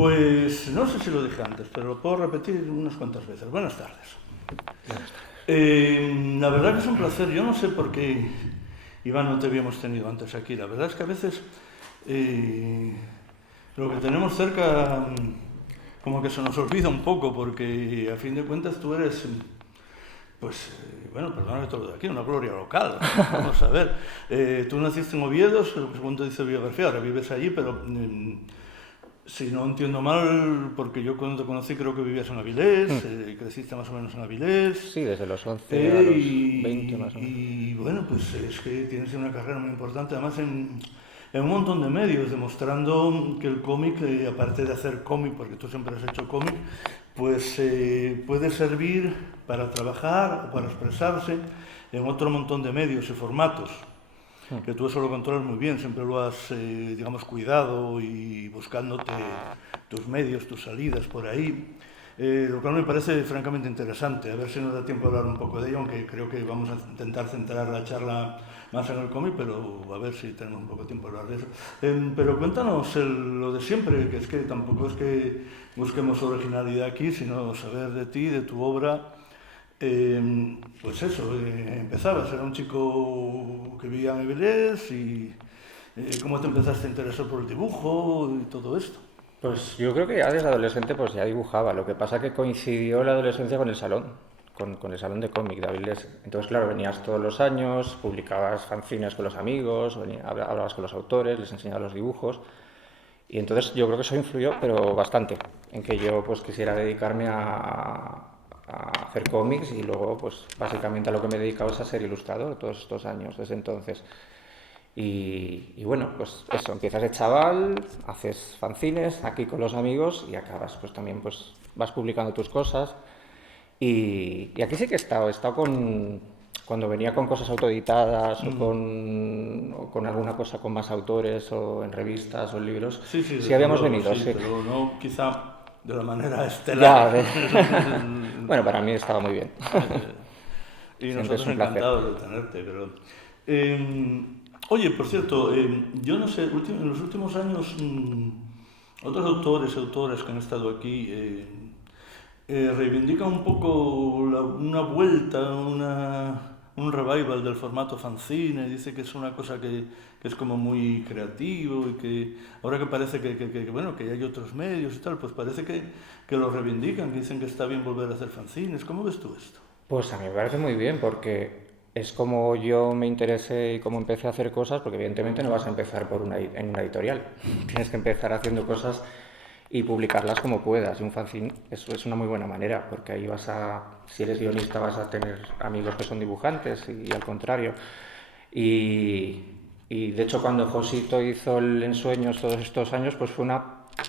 Pues no sé si lo dije antes, pero lo puedo repetir unas cuantas veces. Buenas tardes. La verdad que es un placer. Yo no sé por qué, Iván, no te habíamos tenido antes aquí. La verdad es que a veces lo que tenemos cerca como que se nos olvida un poco, porque a fin de cuentas tú eres, pues, bueno, perdona que te lo de aquí, una gloria local. Vamos a ver. Tú naciste en Oviedo, según te dice biografía, ahora vives allí, pero si no entiendo mal, porque yo cuando te conocí creo que vivías en Avilés, creciste más o menos en Avilés. Sí, desde los 11 a los 20 más o menos. Y bueno, pues es que tienes una carrera muy importante, además en un montón de medios, demostrando que el cómic, aparte de hacer cómic, porque tú siempre has hecho cómic, pues puede servir para trabajar o para expresarse en otro montón de medios y formatos. Que tú eso lo controlas muy bien, siempre lo has, digamos, cuidado y buscándote tus medios, tus salidas por ahí. Lo cual me parece francamente interesante. A ver si nos da tiempo a hablar un poco de ello, aunque creo que vamos a intentar centrar la charla más en el cómic, pero a ver si tenemos un poco de tiempo a hablar de eso. Pero cuéntanos lo de siempre, que es que tampoco es que busquemos originalidad aquí, sino saber de ti, de tu obra. Pues eso, empezabas, era un chico que vivía en Avilés y cómo te empezaste a interesar por el dibujo y todo esto. Pues yo creo que ya desde adolescente pues ya dibujaba. Lo que pasa que coincidió la adolescencia con el salón, con el salón de cómic de Avilés. Entonces, claro, venías todos los años, publicabas fanzines con los amigos, hablabas con los autores, les enseñabas los dibujos. Y entonces yo creo que eso influyó, pero bastante, en que yo pues quisiera dedicarme a hacer cómics y luego pues básicamente a lo que me he dedicado es a ser ilustrador todos estos años desde entonces. Y bueno, pues eso, empiezas de chaval, haces fanzines aquí con los amigos y acabas, pues también pues vas publicando tus cosas. Y aquí sí que he estado cuando venía con cosas autoeditadas o con alguna cosa con más autores o en revistas o en libros, sí habíamos luego, venido, sí, sí. pero no quizá de la manera estelar. Bueno, para mí estaba muy bien. Y Siempre es nosotros un placer. encantados de tenerte, pero... oye, por cierto, yo no sé, en los últimos años otros autores y autoras que han estado aquí reivindican un poco una vuelta, un revival del formato fanzine. Dice que es una cosa que es como muy creativo y que ahora que parece bueno, que hay otros medios y tal, pues parece que lo reivindican, que dicen que está bien volver a hacer fanzines. ¿Cómo ves tú esto? Pues a mí me parece muy bien porque es como yo me interesé y como empecé a hacer cosas, porque evidentemente no vas a empezar en una editorial. Tienes que empezar haciendo cosas y publicarlas como puedas. Y un fanzine es una muy buena manera, porque ahí si eres guionista vas a tener amigos que son dibujantes y al contrario. Y de hecho cuando Josito hizo el Ensueños todos estos años, pues fue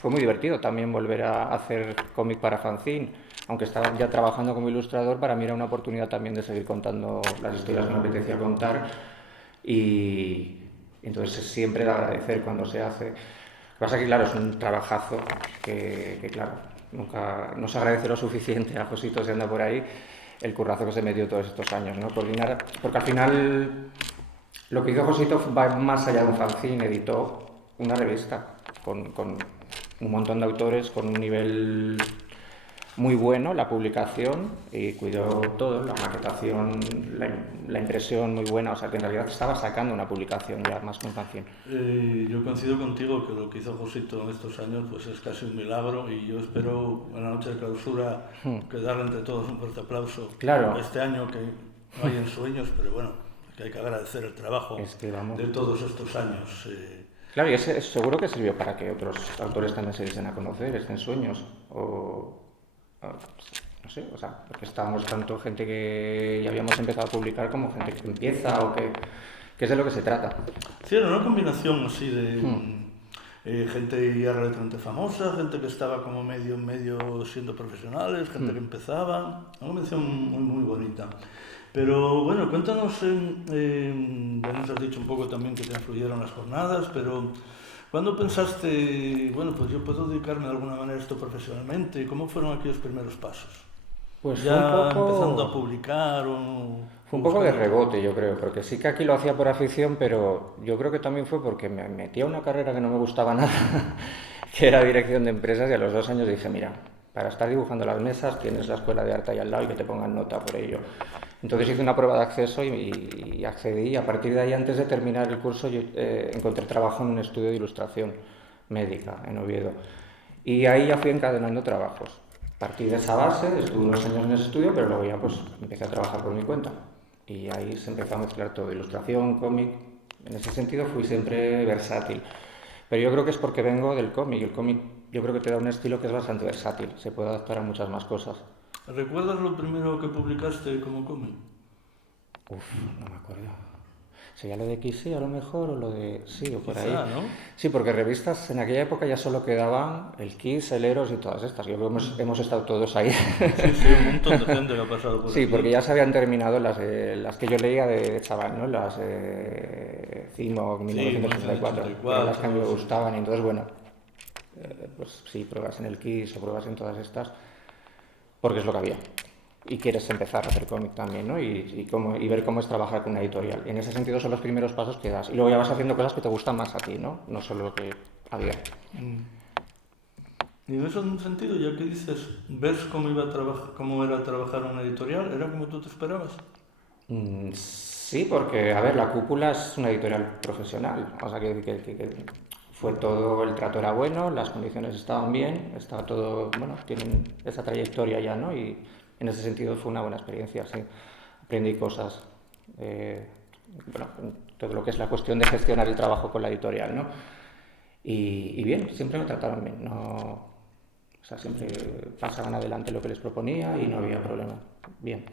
muy divertido también volver a hacer cómic para fanzine. Aunque estaba ya trabajando como ilustrador, para mí era una oportunidad también de seguir contando las historias que me apetecía contar. Y entonces es siempre de agradecer cuando se hace. Lo que pasa es que, claro, es un trabajazo que claro, nunca no se agradece lo suficiente a Josito si anda por ahí el currazo que se metió todos estos años, ¿no? Coordinar, porque al final lo que hizo Josito va más allá de un fanzine, editó una revista con un montón de autores, con un nivel muy bueno, la publicación, y cuidó todo, la maquetación, la impresión muy buena, o sea que en realidad estaba sacando una publicación ya más que un fanzine. Yo coincido contigo que lo que hizo Josito en estos años pues es casi un milagro, y yo espero en la noche de clausura que darle entre todos un fuerte aplauso. Claro. Este año que no hay Ensueños, pero bueno, que hay que agradecer el trabajo de todos estos años. Claro, y seguro que sirvió para que otros autores también se diesen a conocer, Ensueños, no sé, o sea, porque estábamos tanto gente que ya habíamos empezado a publicar como gente que empieza o que es de lo que se trata. Sí, era una combinación así de gente ya relativamente famosa, gente que estaba como medio en medio siendo profesionales, gente que empezaba, una combinación muy bonita. Pero bueno, cuéntanos, ya nos has dicho un poco también que te influyeron las jornadas, pero ¿cuándo pensaste, bueno, pues yo puedo dedicarme de alguna manera a esto profesionalmente? ¿Cómo fueron aquellos primeros pasos? Pues ¿Ya empezando a publicar o...? Fue un poco de rebote, yo creo, porque sí que aquí lo hacía por afición, pero yo creo que también fue porque me metí a una carrera que no me gustaba nada que era dirección de empresas, y a los 2 años dije, mira, para estar dibujando las mesas tienes la escuela de arte ahí al lado y que te pongan nota por ello. Entonces hice una prueba de acceso y accedí, y a partir de ahí, antes de terminar el curso, yo encontré trabajo en un estudio de ilustración médica en Oviedo. Y ahí ya fui encadenando trabajos. Partí de esa base, estuve unos años en ese estudio, pero luego ya pues empecé a trabajar por mi cuenta. Y ahí se empezó a mezclar todo, ilustración, cómic. En ese sentido fui siempre versátil. Pero yo creo que es porque vengo del cómic. El cómic yo creo que te da un estilo que es bastante versátil, se puede adaptar a muchas más cosas. ¿Recuerdas lo primero que publicaste como cómic? Uf, no me acuerdo. ¿Sería lo de XY a lo mejor o lo de... Sí, o por ahí? Quizá, ¿no? Sí, porque revistas en aquella época ya solo quedaban el Kiss, el Eros y todas estas. Yo creo que hemos estado todos ahí. Sí, un montón de gente que ha pasado por Sí, aquí. porque ya se habían terminado las que yo leía de chaval, ¿no? Las Cimo, 1964, 1984, eran las que a mí me sí. gustaban. Y entonces, bueno, pues sí, pruebas en el Kiss o pruebas en todas estas, porque es lo que había. Y quieres empezar a hacer cómic también, ¿no? Y ver cómo es trabajar con una editorial. Y en ese sentido son los primeros pasos que das. Y luego ya vas haciendo cosas que te gustan más a ti, ¿no? No solo lo que había. Y en ese sentido, ya que dices, ¿ves cómo era trabajar en una editorial? ¿Era como tú te esperabas? Sí, porque, a ver, La Cúpula es una editorial profesional. O sea, que fue todo, el trato era bueno, las condiciones estaban bien, estaba todo, bueno, tienen esa trayectoria ya, ¿no? Y en ese sentido fue una buena experiencia, sí. Aprendí cosas, bueno, todo lo que es la cuestión de gestionar el trabajo con la editorial, ¿no? Y bien, siempre me trataron bien, no, o sea, siempre pasaban adelante lo que les proponía y no había problema. Bien.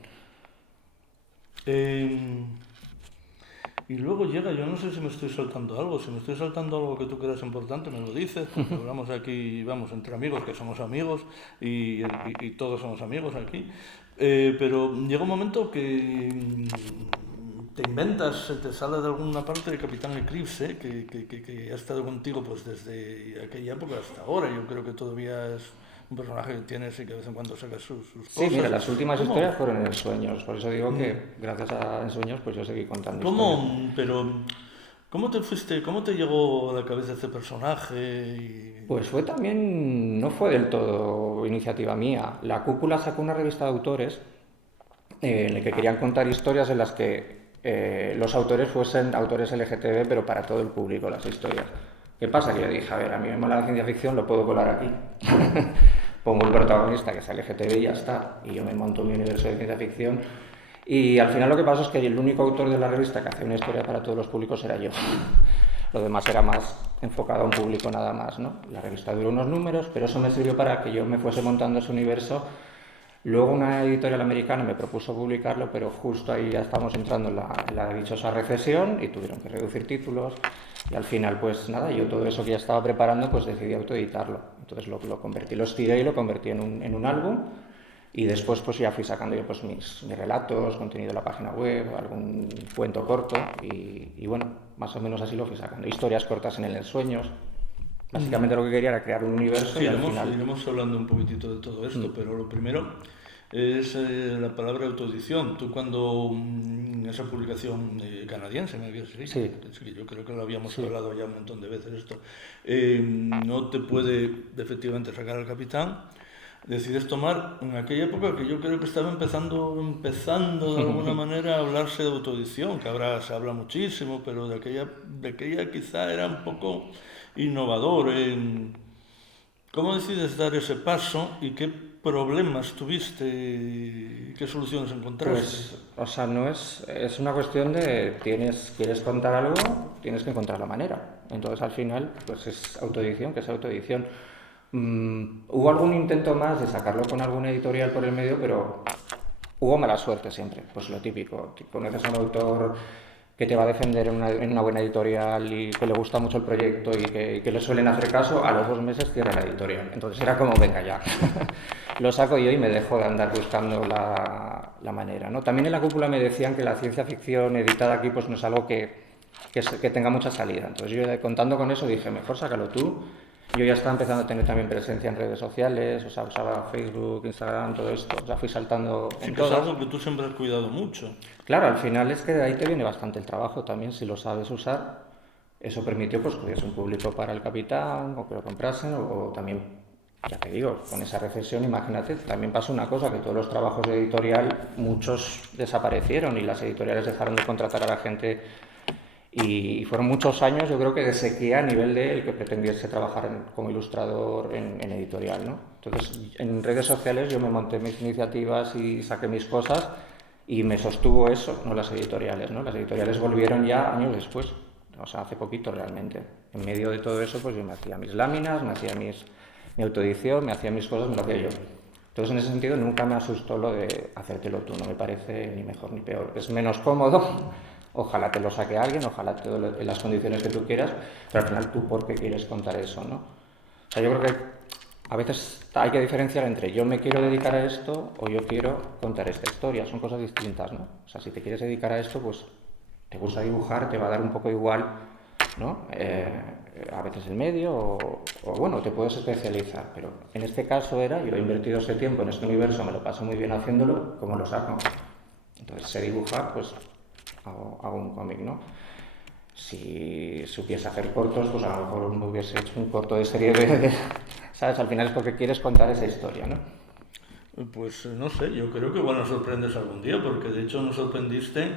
Y luego llega, yo no sé si me estoy saltando algo, si me estoy saltando algo que tú creas importante, me lo dices, porque hablamos aquí, vamos, entre amigos, que somos amigos y todos somos amigos aquí. Pero llega un momento que te inventas, se te sale de alguna parte de Capitán Eclipse, que ha estado contigo pues desde aquella época hasta ahora. Yo creo que todavía es un personaje que tienes y que de vez en cuando saca sus Sí, cosas. mira, las últimas ¿Cómo? historias fueron en Sueños, por eso digo que gracias a Ensueños pues yo seguí contando historias. ¿Cómo? Pero, ¿cómo te fuiste, cómo te llegó a la cabeza este personaje? Pues fue también, no fue del todo iniciativa mía. La Cúpula sacó una revista de autores en la que querían contar historias en las que los autores fuesen autores LGTB, pero para todo el público, las historias. ¿Qué pasa? Que yo dije, a ver, a mí me mola la ciencia ficción, lo puedo colar aquí. Pongo el protagonista que es LGTB y ya está. Y yo me monto mi universo de ciencia ficción. Y al final lo que pasó es que el único autor de la revista que hacía una historia para todos los públicos era yo. Lo demás era más enfocado a un público nada más, ¿no? La revista duró unos números, pero eso me sirvió para que yo me fuese montando ese universo. Luego una editorial americana me propuso publicarlo, pero justo ahí ya estábamos entrando en la dichosa recesión y tuvieron que reducir títulos. Y al final, pues nada, yo todo eso que ya estaba preparando, pues decidí autoeditarlo. Entonces lo convertí, lo estiré y lo convertí en un álbum. Y después pues ya fui sacando yo pues mis relatos, contenido de la página web, algún cuento corto y bueno, más o menos así lo fui sacando. Historias cortas en el Ensueños. Básicamente lo que quería era crear un universo Sí, y al final... iremos hablando un poquitito de todo esto, pero lo primero es la palabra autoedición. Tú cuando esa publicación canadiense, me habías dicho, Sí. que yo creo que lo habíamos hablado ya un montón de veces esto, no te puede efectivamente sacar al capitán. Decides tomar en aquella época que yo creo que estaba empezando de alguna manera a hablarse de autoedición, que ahora se habla muchísimo, pero de aquella quizá era un poco innovador. ¿Cómo decides dar ese paso y qué problemas tuviste y qué soluciones encontraste? Pues, o sea, no es una cuestión de quieres contar algo, tienes que encontrar la manera. Entonces al final, pues es autoedición, que es autoedición. Hubo algún intento más de sacarlo con alguna editorial por el medio, pero hubo mala suerte siempre, pues lo típico. Conoces a un autor que te va a defender en una buena editorial y que le gusta mucho el proyecto y que le suelen hacer caso, a los 2 meses cierra la editorial. Entonces era como, venga ya, lo saco yo y me dejo de andar buscando la manera, ¿no? También en La Cúpula me decían que la ciencia ficción editada aquí pues no es algo que tenga mucha salida. Entonces yo contando con eso dije, mejor sácalo tú. Yo ya estaba empezando a tener también presencia en redes sociales, o sea, usaba Facebook, Instagram, todo esto, o sea, fui saltando en que es todas. algo que tú siempre has cuidado mucho. Claro, al final es que de ahí te viene bastante el trabajo también, si lo sabes usar, eso permitió pues, que hubiese un público para el Capitán, o que lo comprasen, o también, ya te digo, con esa recesión, imagínate, también pasó una cosa, que todos los trabajos de editorial, muchos desaparecieron y las editoriales dejaron de contratar a la gente y fueron muchos años, yo creo que de sequía a nivel de el que pretendiese trabajar como ilustrador en editorial, ¿no? Entonces, en redes sociales yo me monté mis iniciativas y saqué mis cosas y me sostuvo eso, no las editoriales, ¿no? Las editoriales volvieron ya años después, o sea, hace poquito realmente. En medio de todo eso, pues yo me hacía mis láminas, me hacía mi autoedición, me hacía mis cosas, me lo hacía yo. Entonces, en ese sentido, nunca me asustó lo de hacértelo tú, no me parece ni mejor ni peor. Es menos cómodo, ojalá te lo saque alguien, ojalá te en las condiciones que tú quieras, pero al final tú por qué quieres contar eso, ¿no? O sea, yo creo que a veces hay que diferenciar entre yo me quiero dedicar a esto o yo quiero contar esta historia, son cosas distintas, ¿no? O sea, si te quieres dedicar a esto, pues te gusta dibujar, te va a dar un poco igual, ¿no? A veces el medio o bueno, te puedes especializar, pero en este caso yo he invertido ese tiempo en este universo, me lo paso muy bien haciéndolo, ¿cómo lo saco? Entonces, sé dibujar, pues hago un cómic, ¿no? Si supiese hacer cortos, pues a lo mejor me hubiese hecho un corto de serie ¿sabes? Al final es porque quieres contar esa historia, ¿no? Pues no sé, yo creo que igual nos sorprendes algún día, porque de hecho nos sorprendiste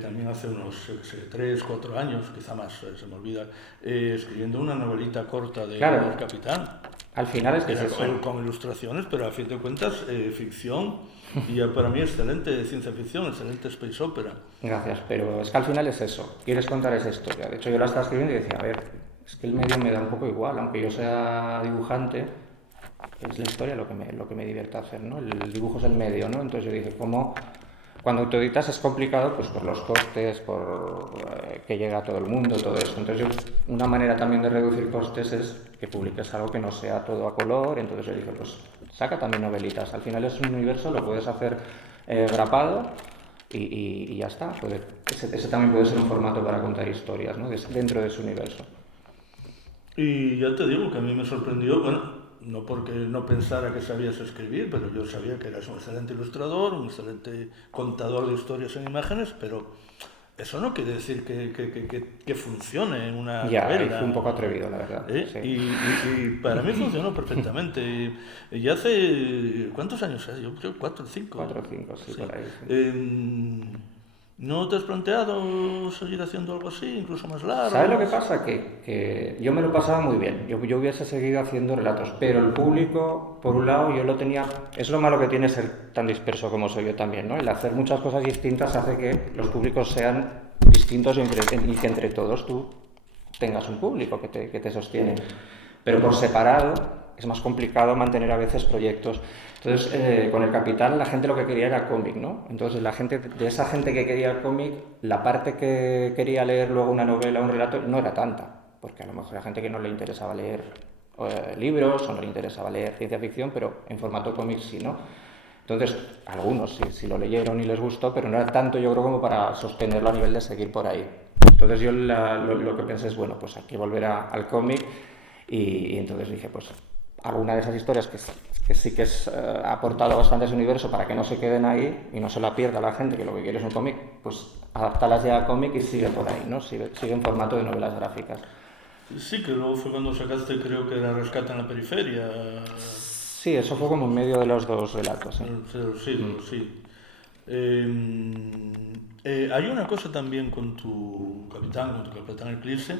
también hace unos 3, 4 años, quizá más, se me olvida, escribiendo una novelita corta del Capitán. Al final es que era con ilustraciones, pero a fin de cuentas ficción, y para mí excelente ciencia ficción, excelente space opera. Gracias, pero es que al final es eso, quieres contar esa historia. De hecho yo la estaba escribiendo y decía, a ver, es que el medio me da un poco igual, aunque yo sea dibujante, es la historia lo que me divierte hacer, ¿no? El dibujo es el medio, ¿no? Entonces yo dije, ¿cómo? Cuando autoeditas es complicado pues por los costes, por que llega a todo el mundo, todo eso. Entonces una manera también de reducir costes es que publiques algo que no sea todo a color. Entonces yo dije, pues saca también novelitas. Al final es un universo, lo puedes hacer grapado y ya está. Ese también puede ser un formato para contar historias, ¿no? Dentro de ese universo. Y ya te digo que a mí me sorprendió, bueno, no porque no pensara que sabías escribir, pero yo sabía que eras un excelente ilustrador, un excelente contador de historias en imágenes, pero eso no quiere decir que funcione en una novela. Ya, fue un poco atrevido, la verdad. Sí. Y para mí funcionó perfectamente. Y hace, ¿cuántos años hace? Yo creo 4 o 5. 4 o 5, sí, por ahí. Sí. ¿No te has planteado seguir haciendo algo así, incluso más largo? ¿Sabes lo que pasa? Que yo me lo pasaba muy bien. Yo hubiese seguido haciendo relatos, pero el público, por un lado, yo lo tenía... Es lo malo que tiene ser tan disperso como soy yo también, ¿no? El hacer muchas cosas distintas hace que los públicos sean distintos y que entre todos tú tengas un público que te sostiene. Pero por separado es más complicado mantener a veces proyectos. Entonces, con el Capitán la gente lo que quería era cómic, ¿no? Entonces, de esa gente que quería el cómic, la parte que quería leer luego una novela o un relato no era tanta, porque a lo mejor hay gente que no le interesaba leer libros o no le interesaba leer ciencia ficción, pero en formato cómic sí, ¿no? Entonces, algunos sí lo leyeron y les gustó, pero no era tanto, yo creo, como para sostenerlo a nivel de seguir por ahí. Entonces, yo lo que pensé es, bueno, pues hay que volver al cómic y entonces dije, pues alguna de esas historias que sí que ha aportado bastante a ese universo para que no se queden ahí y no se la pierda la gente que lo que quiere es un cómic, pues adaptarlas ya a cómic y sigue por ahí, ¿no? Sigue en formato de novelas gráficas. Sí, que luego fue cuando sacaste, creo que era Rescate en la Periferia. Sí, eso fue como en medio de los dos relatos. Sí. Hay una cosa también con tu Capitán Eclipse,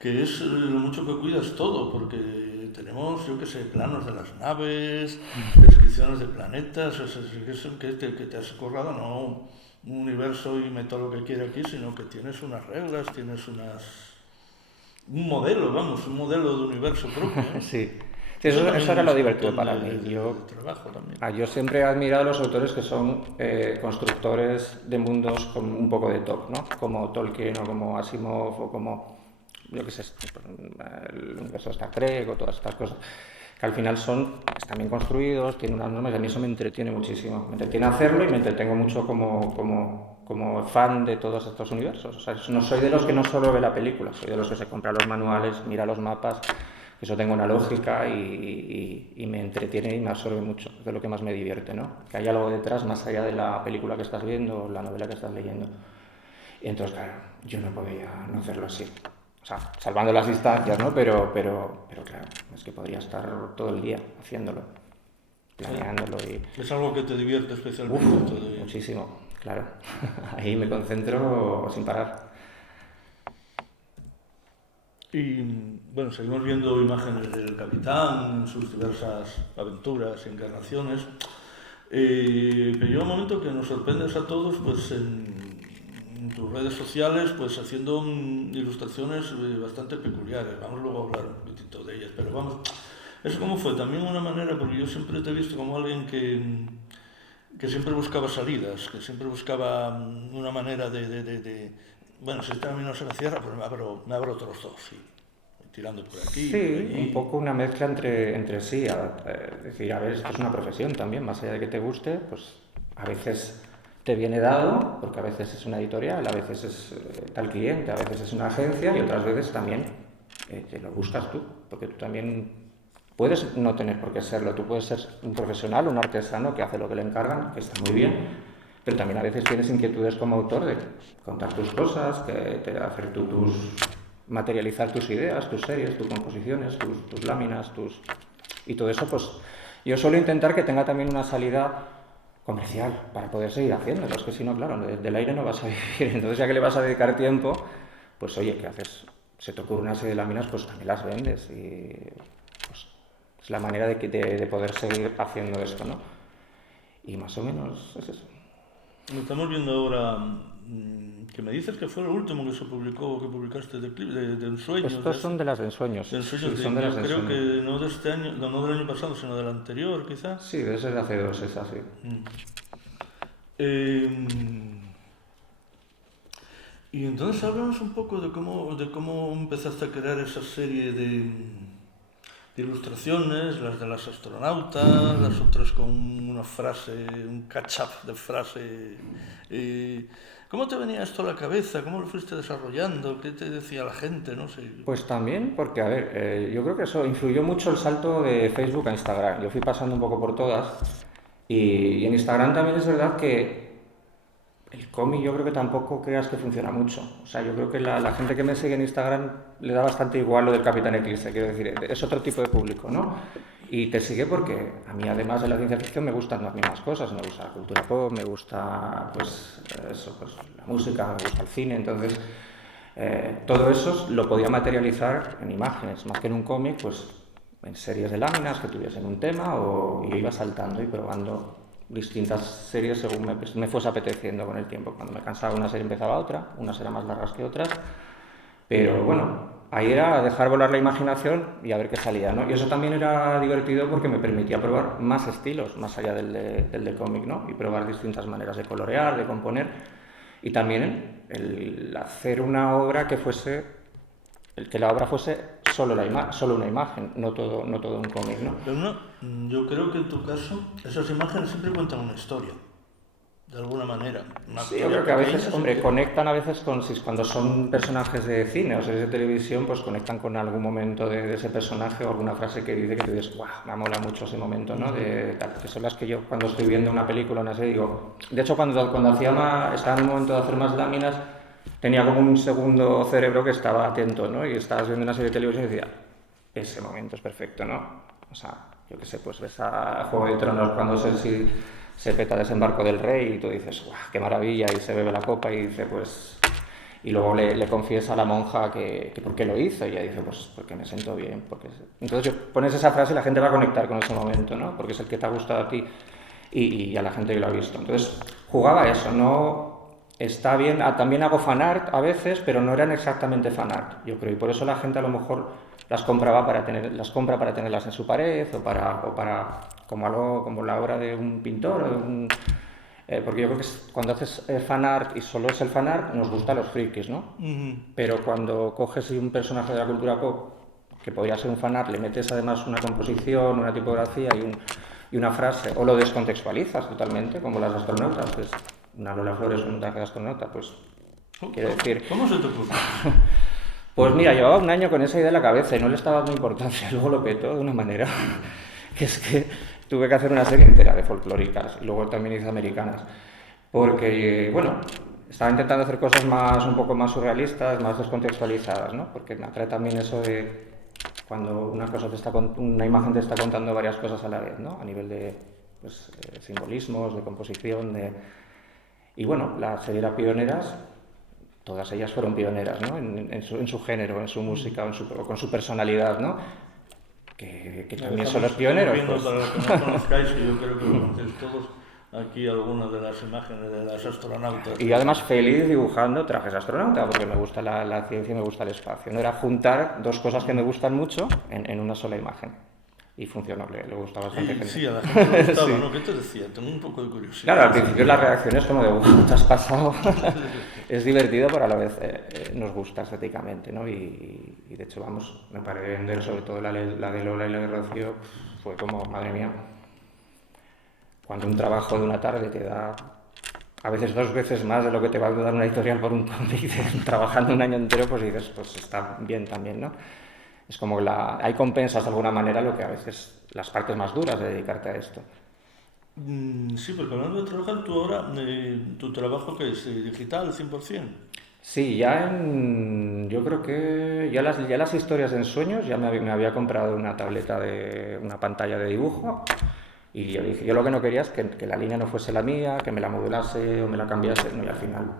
que es lo mucho que cuidas todo, porque tenemos, yo qué sé, planos de las naves, descripciones de planetas, que te has currado no un universo y meto lo que quiera aquí, sino que tienes unas reglas, tienes un modelo de universo propio. Sí. Sí, eso era lo divertido para mí. Yo siempre he admirado a los autores que son constructores de mundos con un poco de toque, ¿no? Como Tolkien o como Asimov o como, yo qué sé, el universo de Star Trek o todas estas cosas, que al final están bien construidos, tienen unas normas y a mí eso me entretiene muchísimo. Me entretiene hacerlo y me entretengo mucho como fan de todos estos universos. O sea, no soy de los que no solo ve la película, soy de los que se compra los manuales, mira los mapas. Eso tengo una lógica y me entretiene y me absorbe mucho, es de lo que más me divierte, ¿no? Que hay algo detrás más allá de la película que estás viendo o la novela que estás leyendo. Y entonces, claro, yo no podía no hacerlo así. O sea, salvando las distancias, ¿no? Pero claro, es que podría estar todo el día haciéndolo, planeándolo y... Es algo que te divierte especialmente. Muchísimo, claro. Ahí me concentro sin parar. Y bueno, seguimos viendo imágenes del capitán en sus diversas aventuras y encarnaciones. Pero llega un momento que nos sorprendes a todos pues en tus redes sociales pues haciendo ilustraciones bastante peculiares. Vamos luego a hablar un poquito de ellas, pero vamos, ¿eso cómo fue? También una manera, porque yo siempre te he visto como alguien que siempre buscaba salidas, que siempre buscaba una manera bueno, si esta camino se me cierra, pues me abro otros dos, sí, tirando por aquí, por Sí, allí. un poco una mezcla entre sí. Es decir, a ver, esto es una profesión también, más allá de que te guste, pues a veces te viene dado, porque a veces es una editorial, a veces es tal cliente, a veces es una agencia y otras veces también te lo buscas tú, porque tú también puedes no tener por qué serlo, tú puedes ser un profesional, un artesano que hace lo que le encargan, que está muy bien, pero también a veces tienes inquietudes como autor de contar tus cosas, hacer materializar tus ideas, tus series, tus composiciones, tus láminas, y todo eso, pues yo suelo intentar que tenga también una salida comercial para poder seguir haciéndolo. Es que si no, claro, del aire no vas a vivir. Entonces, ya que le vas a dedicar tiempo, pues oye, ¿qué haces? Se te ocurre una serie de láminas, pues también las vendes y pues, es la manera de poder seguir haciendo esto, ¿no? Y más o menos es eso. Estamos viendo ahora que me dices que fue el último que se publicó, que publicaste de Ensueños. Estos son de las de Ensueños. De Ensueños, Sí, son de las de creo Ensueños. que no de este año, no del año pasado, sino del anterior, quizás. Sí, debe ser de hace 2, es así. Y entonces háblanos un poco de cómo empezaste a crear esa serie de ilustraciones, las de las astronautas, las otras con una frase, un catch-up de frase. ¿Cómo te venía esto a la cabeza? ¿Cómo lo fuiste desarrollando? ¿Qué te decía la gente? No sé. Pues también, porque a ver, yo creo que eso influyó mucho el salto de Facebook a Instagram. Yo fui pasando un poco por todas y en Instagram también es verdad que el cómic yo creo que tampoco creas que funciona mucho. O sea, yo creo que la gente que me sigue en Instagram le da bastante igual lo del Capitán Eclipse, quiero decir, es otro tipo de público, ¿no? Y te sigue porque a mí, además de la ciencia ficción, me gustan las mismas cosas. Me gusta la cultura pop, me gusta, pues, eso, pues, la música, me gusta el cine, entonces... todo eso lo podía materializar en imágenes, más que en un cómic, pues en series de láminas que tuviesen un tema y yo iba saltando y probando distintas series según me fuese apeteciendo con el tiempo. Cuando me cansaba una serie empezaba otra, unas eran más largas que otras, pero bueno, ahí era dejar volar la imaginación y a ver qué salía, ¿no? Y eso también era divertido porque me permitía probar más estilos, más allá del de cómic, ¿no? Y probar distintas maneras de colorear, de componer. Y también el hacer una obra que la obra fuese solo una imagen, no todo un cómic, ¿no? Pero yo creo que en tu caso esas imágenes siempre cuentan una historia, de alguna manera. Sí, yo creo que a veces, hombre, conectan a veces cuando son personajes de cine o series de televisión, pues conectan con algún momento de ese personaje o alguna frase que dice que tú dices, guau, me mola mucho ese momento, ¿no? Que son las que yo cuando estoy viendo una película o una serie digo... De hecho, cuando estaba en un momento de hacer más láminas, tenía como un segundo cerebro que estaba atento, ¿no? Y estabas viendo una serie de televisión y decía, ese momento es perfecto, ¿no? O sea, yo qué sé, pues ves a Juego de Tronos cuando se peta Desembarco del Rey y tú dices, ¡guau, qué maravilla! Y se bebe la copa y dice, pues... Y luego le confiesa a la monja que por qué lo hizo y ella dice, pues porque me siento bien. Entonces pones esa frase y la gente va a conectar con ese momento, ¿no? Porque es el que te ha gustado a ti y a la gente que lo ha visto. Entonces jugaba a eso, ¿no? Está bien, también hago fanart a veces, pero no eran exactamente fanart, yo creo. Y por eso la gente a lo mejor las compra para tenerlas en su pared o para como la obra de un pintor o porque yo creo que cuando haces fanart y solo es el fanart, nos gusta a los frikis, ¿no? Pero cuando coges un personaje de la cultura pop, que podría ser un fanart, le metes además una composición, una tipografía y una frase, o lo descontextualizas totalmente, como las astronautas, pues una Lola Flores con un traje de astronauta, pues quiero decir... ¿Cómo se te ocurre? Pues mira, llevaba un año con esa idea en la cabeza y no le estaba dando importancia, luego lo petó de una manera que es que tuve que hacer una serie entera de folclóricas y luego también hice americanas, porque, bueno, Estaba intentando hacer cosas un poco más surrealistas, más descontextualizadas, ¿no? Porque me atrae también eso de cuando una imagen te está contando varias cosas a la vez, ¿no? A nivel de pues, simbolismos, de composición, Y bueno, las serie era pioneras, todas ellas fueron pioneras, ¿no? En su género, en su música, o con su personalidad, ¿no? Que también son los pioneros. Viendo, para los que no conozcáis, que yo creo que lo conocéis todos, aquí algunas de las imágenes de las astronautas. Y además feliz dibujando trajes de astronauta, porque me gusta la ciencia y me gusta el espacio. No era juntar dos cosas que me gustan mucho en una sola imagen. Y funcionó, le gusta bastante gente. Sí, a la gente le gustaba, Sí. ¿no? ¿Qué te decía? Tengo un poco de curiosidad. Claro, al principio las reacciones como de, te has pasado. Es divertido, pero a la vez nos gusta estéticamente, ¿no? Y de hecho, vamos, me paré de vender, sobre todo la de Lola y la de Rocío, fue como, madre mía, cuando un trabajo de una tarde te da a veces 2 veces más de lo que te va a dar una editorial por un cómic, trabajando un año entero, pues dices, pues está bien también, ¿no? Es como hay compensas de alguna manera lo que a veces las partes más duras de dedicarte a esto. Sí, porque hablando de trabajar, tú ahora, tu trabajo que es digital, 100%. Sí, yo creo que ya las historias de ensueños, ya me había comprado una tableta una pantalla de dibujo y yo dije, yo lo que no quería es que la línea no fuese la mía, que me la modulase o me la cambiase, no, y al final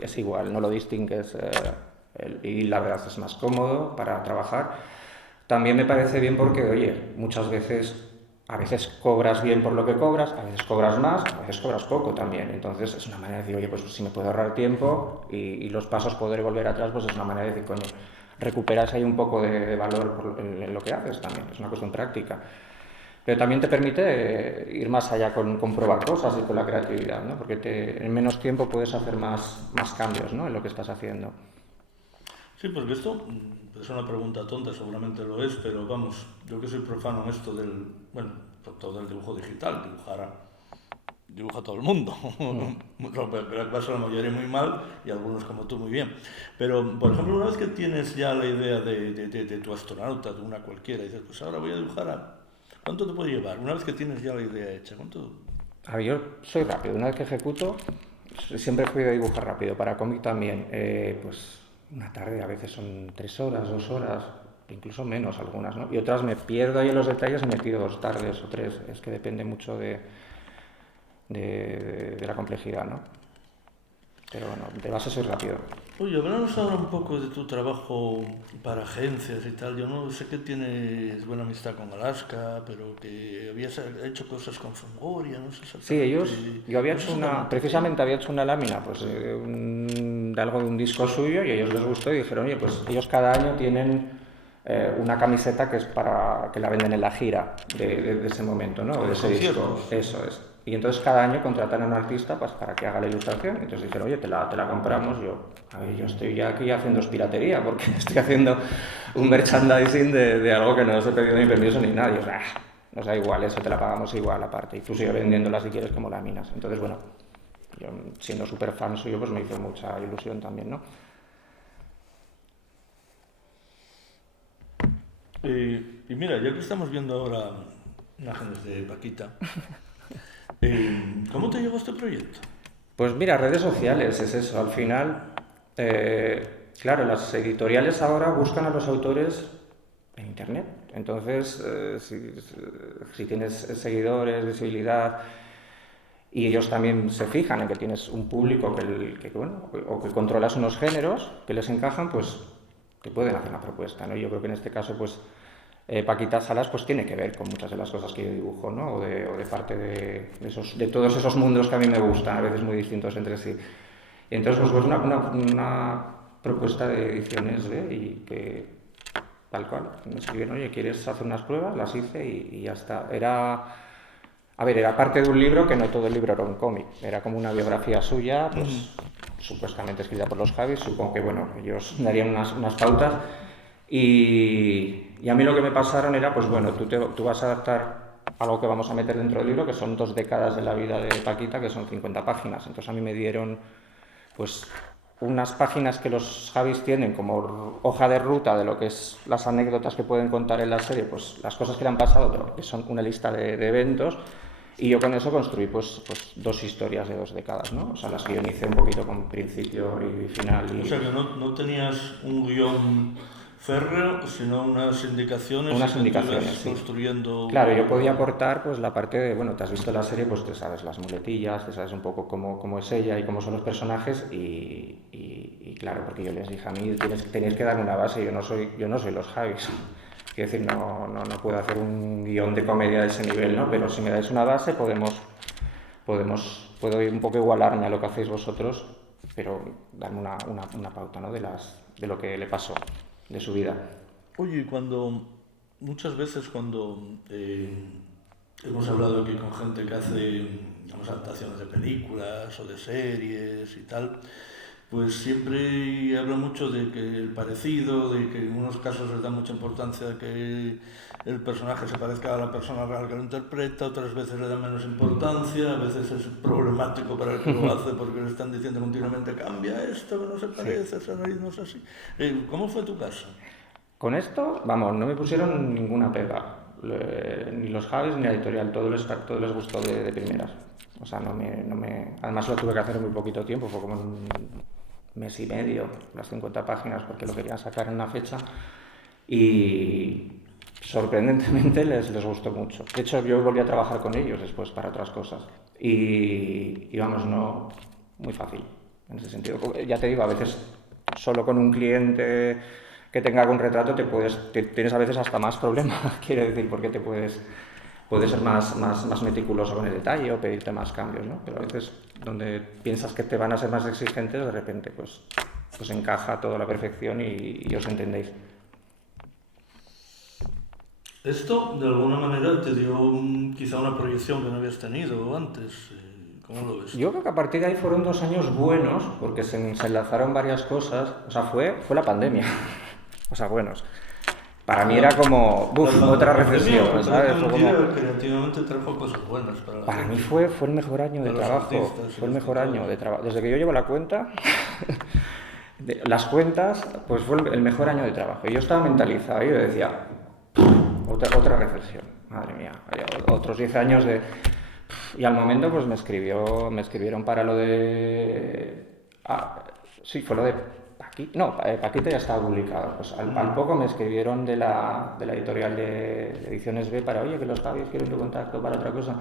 es igual, no lo distingues y la verdad es más cómodo para trabajar. También me parece bien porque, oye, a veces cobras bien por lo que cobras, a veces cobras más, a veces cobras poco también. Entonces es una manera de decir, oye, pues si me puedo ahorrar tiempo y los pasos poder volver atrás, pues es una manera de decir, coño, recuperas ahí un poco de valor en lo que haces también, es una cuestión práctica. Pero también te permite ir más allá con probar cosas y con la creatividad, ¿no? Porque en menos tiempo puedes hacer más cambios, ¿no? En lo que estás haciendo. Sí, porque esto es una pregunta tonta, seguramente lo es, pero vamos, yo que soy profano en esto todo el dibujo digital, dibuja todo el mundo. Pero pasa la mayoría muy mal y algunos como tú muy bien. Pero, por ejemplo, una vez que tienes ya la idea de tu astronauta, de una cualquiera, y dices, pues ahora voy a dibujar ¿cuánto te puede llevar? Una vez que tienes ya la idea hecha, ¿cuánto? A ver, yo soy rápido, una vez que ejecuto, siempre fui de dibujar rápido, para cómic también, pues una tarde a veces son 3 horas, 2 horas, incluso menos algunas, ¿no? Y otras me pierdo ahí en los detalles y me tiro 2 tardes o 3, es que depende mucho de la complejidad, ¿no? Pero bueno, de base soy rápido. Oye, hablamos ahora un poco de tu trabajo para agencias y tal. Yo no sé que tienes buena amistad con Alaska, pero que habías hecho cosas con Fangoria, no sé exactamente. Sí, yo había hecho precisamente había hecho una lámina pues, de algo de un disco suyo y a ellos les gustó y dijeron, oye, pues ellos cada año tienen una camiseta que es para que la venden en la gira de ese momento, ¿no? De ese disco. Eso es. Y entonces cada año contratan a un artista pues, para que haga la ilustración. Entonces dijeron, oye, te la compramos. Yo estoy ya aquí haciendo piratería porque estoy haciendo un merchandising de algo que no os he pedido ni permiso ni nadie. O sea, nos da igual, eso te la pagamos igual aparte. Y tú sigues vendiéndola si quieres como láminas. Entonces, bueno, yo siendo súper fan suyo, pues me hizo mucha ilusión también, ¿no? Y mira, ya que estamos viendo ahora imágenes de Paquita, ¿cómo te llegó este proyecto? Pues mira, redes sociales es eso. Al final, claro, las editoriales ahora buscan a los autores en Internet. Entonces, si tienes seguidores, visibilidad, y ellos también se fijan en que tienes un público o que controlas unos géneros que les encajan, pues te pueden hacer una propuesta, ¿no? Yo creo que en este caso, pues Paquita Salas pues tiene que ver con muchas de las cosas que yo dibujo, ¿no? O de parte de todos esos mundos que a mí me gustan, a veces muy distintos entre sí. Y entonces pues una propuesta de ediciones y que tal cual, me escribieron, oye, ¿quieres hacer unas pruebas? Las hice y ya está. Era parte de un libro que no todo el libro era un cómic, era como una biografía suya, pues supuestamente escrita por los Javis, supongo que bueno, ellos darían unas pautas. Y a mí lo que me pasaron era, pues bueno, tú vas a adaptar algo que vamos a meter dentro del libro, que son 2 décadas de la vida de Paquita, que son 50 páginas. Entonces a mí me dieron, pues, unas páginas que los Javis tienen como hoja de ruta de lo que es las anécdotas que pueden contar en la serie, pues las cosas que le han pasado, pero que son una lista de eventos. Y yo con eso construí pues 2 historias de 2 décadas, ¿no? O sea, las guionicé un poquito con principio y final. O sea que no tenías un guión férreo, sino unas indicaciones Unas y que tú indicaciones, ibas sí. construyendo. Claro, yo podía aportar pues la parte de, bueno, te has visto la serie, pues te sabes las muletillas, te sabes un poco cómo es ella y cómo son los personajes y claro, porque yo les dije a mí, tenéis que dar una base, yo no soy los Javis. Quiero decir, no puedo hacer un guión de comedia de ese nivel, ¿no? Pero si me dais una base puedo ir un poco igualarme a lo que hacéis vosotros, pero darme una pauta, ¿no? De lo que le pasó, de su vida. Oye, muchas veces cuando hemos hablado aquí con gente que hace, digamos, adaptaciones de películas o de series y tal, pues siempre habla mucho de que el parecido, de que en unos casos les da mucha importancia a que el personaje se parezca a la persona real que lo interpreta, otras veces le da menos importancia, a veces es problemático para el que lo hace porque le están diciendo continuamente cambia esto, que no se parece, esa nariz no es así. ¿Cómo fue tu caso? Con esto, vamos, no me pusieron ninguna pega. Ni los Javis ni la editorial, todo les gustó de primeras. O sea, además lo tuve que hacer en muy poquito tiempo, fue como un mes y medio, las 50 páginas, porque lo querían sacar en una fecha. Y sorprendentemente les gustó mucho. De hecho, yo volví a trabajar con ellos después para otras cosas. Y vamos, no, muy fácil en ese sentido. Ya te digo, a veces solo con un cliente que tenga algún retrato tienes a veces hasta más problemas, quiere decir, porque puedes ser más meticuloso con el detalle o pedirte más cambios, ¿no? Pero a veces donde piensas que te van a ser más exigentes, de repente pues encaja todo a la perfección y os entendéis. Esto de alguna manera te dio quizá una proyección que no habías tenido antes. ¿Cómo lo ves? Yo creo que a partir de ahí fueron 2 años buenos, porque se enlazaron varias cosas. O sea, fue la pandemia. O sea, buenos. Para mí era como otra recesión, ¿sabes? Fue como... creativamente trajo cosas buenas para mí fue el mejor año de trabajo. Fue el mejor año de trabajo. Desde que yo llevo la cuenta, las cuentas, pues fue el mejor año de trabajo. Y yo estaba mentalizado y yo decía, otra recesión, madre mía. Otros 10 años de... Y al momento pues me escribieron para lo de... sí, fue lo de Paquita. No, Paquita ya estaba publicado. Pues al poco me escribieron de la editorial de Ediciones B para, oye, que los Javis quieren tu contacto para otra cosa.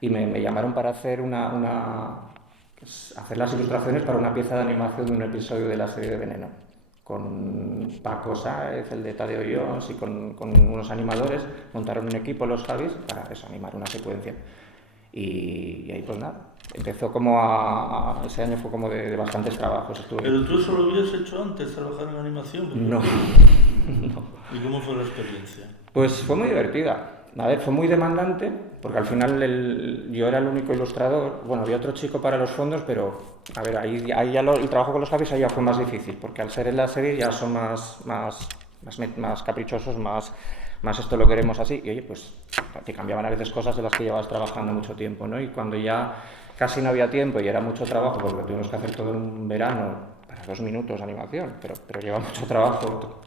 Y me llamaron para hacer hacer las ilustraciones para una pieza de animación de un episodio de la serie de Veneno. Con Paco Sáez, el de Tadeo Jones y con unos animadores, montaron un equipo los Javis para eso, animar una secuencia. Y ahí pues nada, empezó como ese año fue como de bastantes trabajos. ¿Pero tú eso lo habías hecho antes, trabajar en animación? No. ¿Y cómo fue la experiencia? Pues fue muy divertida. A ver, fue muy demandante, porque al final yo era el único ilustrador. Bueno, había otro chico para los fondos, pero a ver, ahí ya el trabajo con los Javis ahí ya fue más difícil, porque al ser en la serie ya son más caprichosos, más esto lo queremos así. Y oye, pues te cambiaban a veces cosas de las que llevabas trabajando mucho tiempo, ¿no? Y cuando ya casi no había tiempo y era mucho trabajo, porque lo tuvimos que hacer todo en un verano, para 2 minutos de animación, pero lleva mucho trabajo,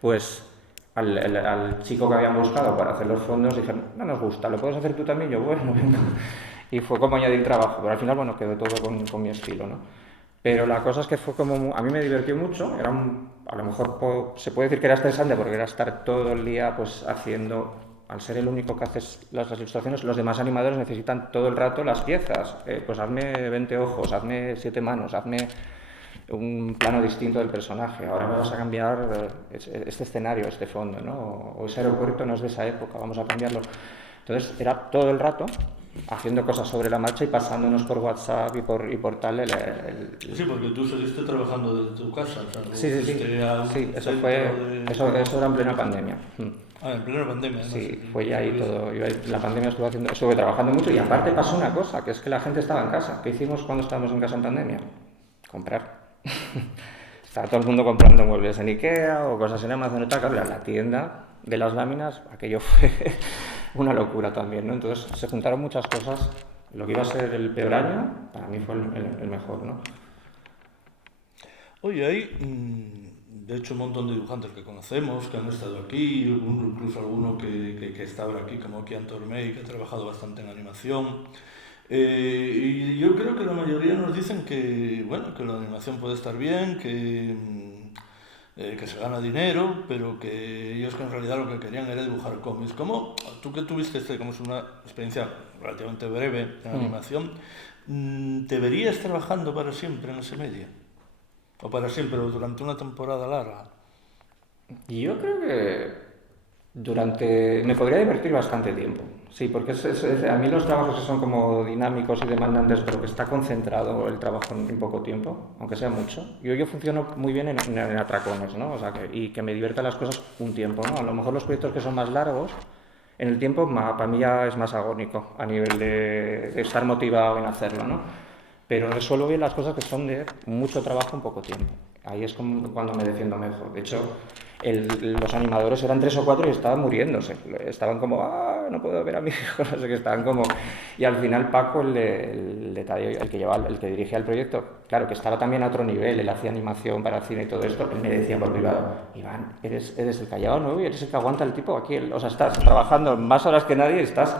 pues... Al chico que habían buscado para hacer los fondos dijeron, no nos gusta, ¿lo puedes hacer tú también? Yo, bueno, venga. Y fue como añadir trabajo, pero al final, bueno, quedó todo con mi estilo, ¿no? Pero la cosa es que fue como, a mí me divirtió mucho, a lo mejor se puede decir que era estresante porque era estar todo el día pues haciendo, al ser el único que haces las ilustraciones, los demás animadores necesitan todo el rato las piezas, pues hazme 20 ojos, hazme 7 manos, hazme un plano distinto del personaje, ahora me vas a cambiar este escenario, este fondo, ¿no? O ese aeropuerto no es de esa época, vamos a cambiarlo. Entonces era todo el rato haciendo cosas sobre la marcha y pasándonos por WhatsApp y por tal Sí, porque tú seguiste trabajando desde tu casa, o sea, sí, eso era en plena pandemia. En plena pandemia, ¿no? Sí, fue ya ahí todo. Yo la pandemia estuve trabajando mucho y aparte pasó una cosa, que es que la gente estaba en casa. ¿Qué hicimos cuando estábamos en casa en pandemia? Comprar. Estaba todo el mundo comprando muebles en Ikea o cosas en Amazon y tal, claro, la tienda de las láminas, aquello fue una locura también, ¿no? Entonces se juntaron muchas cosas. Lo que iba a ser el peor año, para mí fue el mejor, ¿no? Oye, ahí de hecho, un montón de dibujantes que conocemos, que han estado aquí, incluso alguno que está ahora aquí, como Kian Tormey, que ha trabajado bastante en animación. Y yo creo que la mayoría nos dicen que, bueno, que la animación puede estar bien, que se gana dinero, pero que ellos que en realidad lo que querían era dibujar cómics. Como tú que tuviste como es una experiencia relativamente breve en animación, ¿te verías trabajando para siempre en ese medio? O para siempre, o durante una temporada larga. Yo creo que me podría divertir bastante tiempo. Sí, porque a mí los trabajos que son como dinámicos y demandantes, pero que está concentrado el trabajo en poco tiempo, aunque sea mucho. Yo funciono muy bien en atracones, ¿no? O sea, y que me diviertan las cosas un tiempo, ¿no? A lo mejor los proyectos que son más largos, en el tiempo para mí ya es más agónico a nivel de estar motivado en hacerlo, ¿no? Pero resuelvo bien las cosas que son de mucho trabajo en poco tiempo. Ahí es como cuando me defiendo mejor. De hecho, los animadores eran 3 o 4 y estaban muriéndose. Estaban como, no puedo ver a mi hijo, no sé qué, estaban como... Y al final Paco, el que dirigía el proyecto, claro, que estaba también a otro nivel, él hacía animación para cine y todo esto, él me decía por privado, Iván, eres el que ha llevado 9 y eres el que aguanta el tipo aquí. O sea, estás trabajando más horas que nadie y estás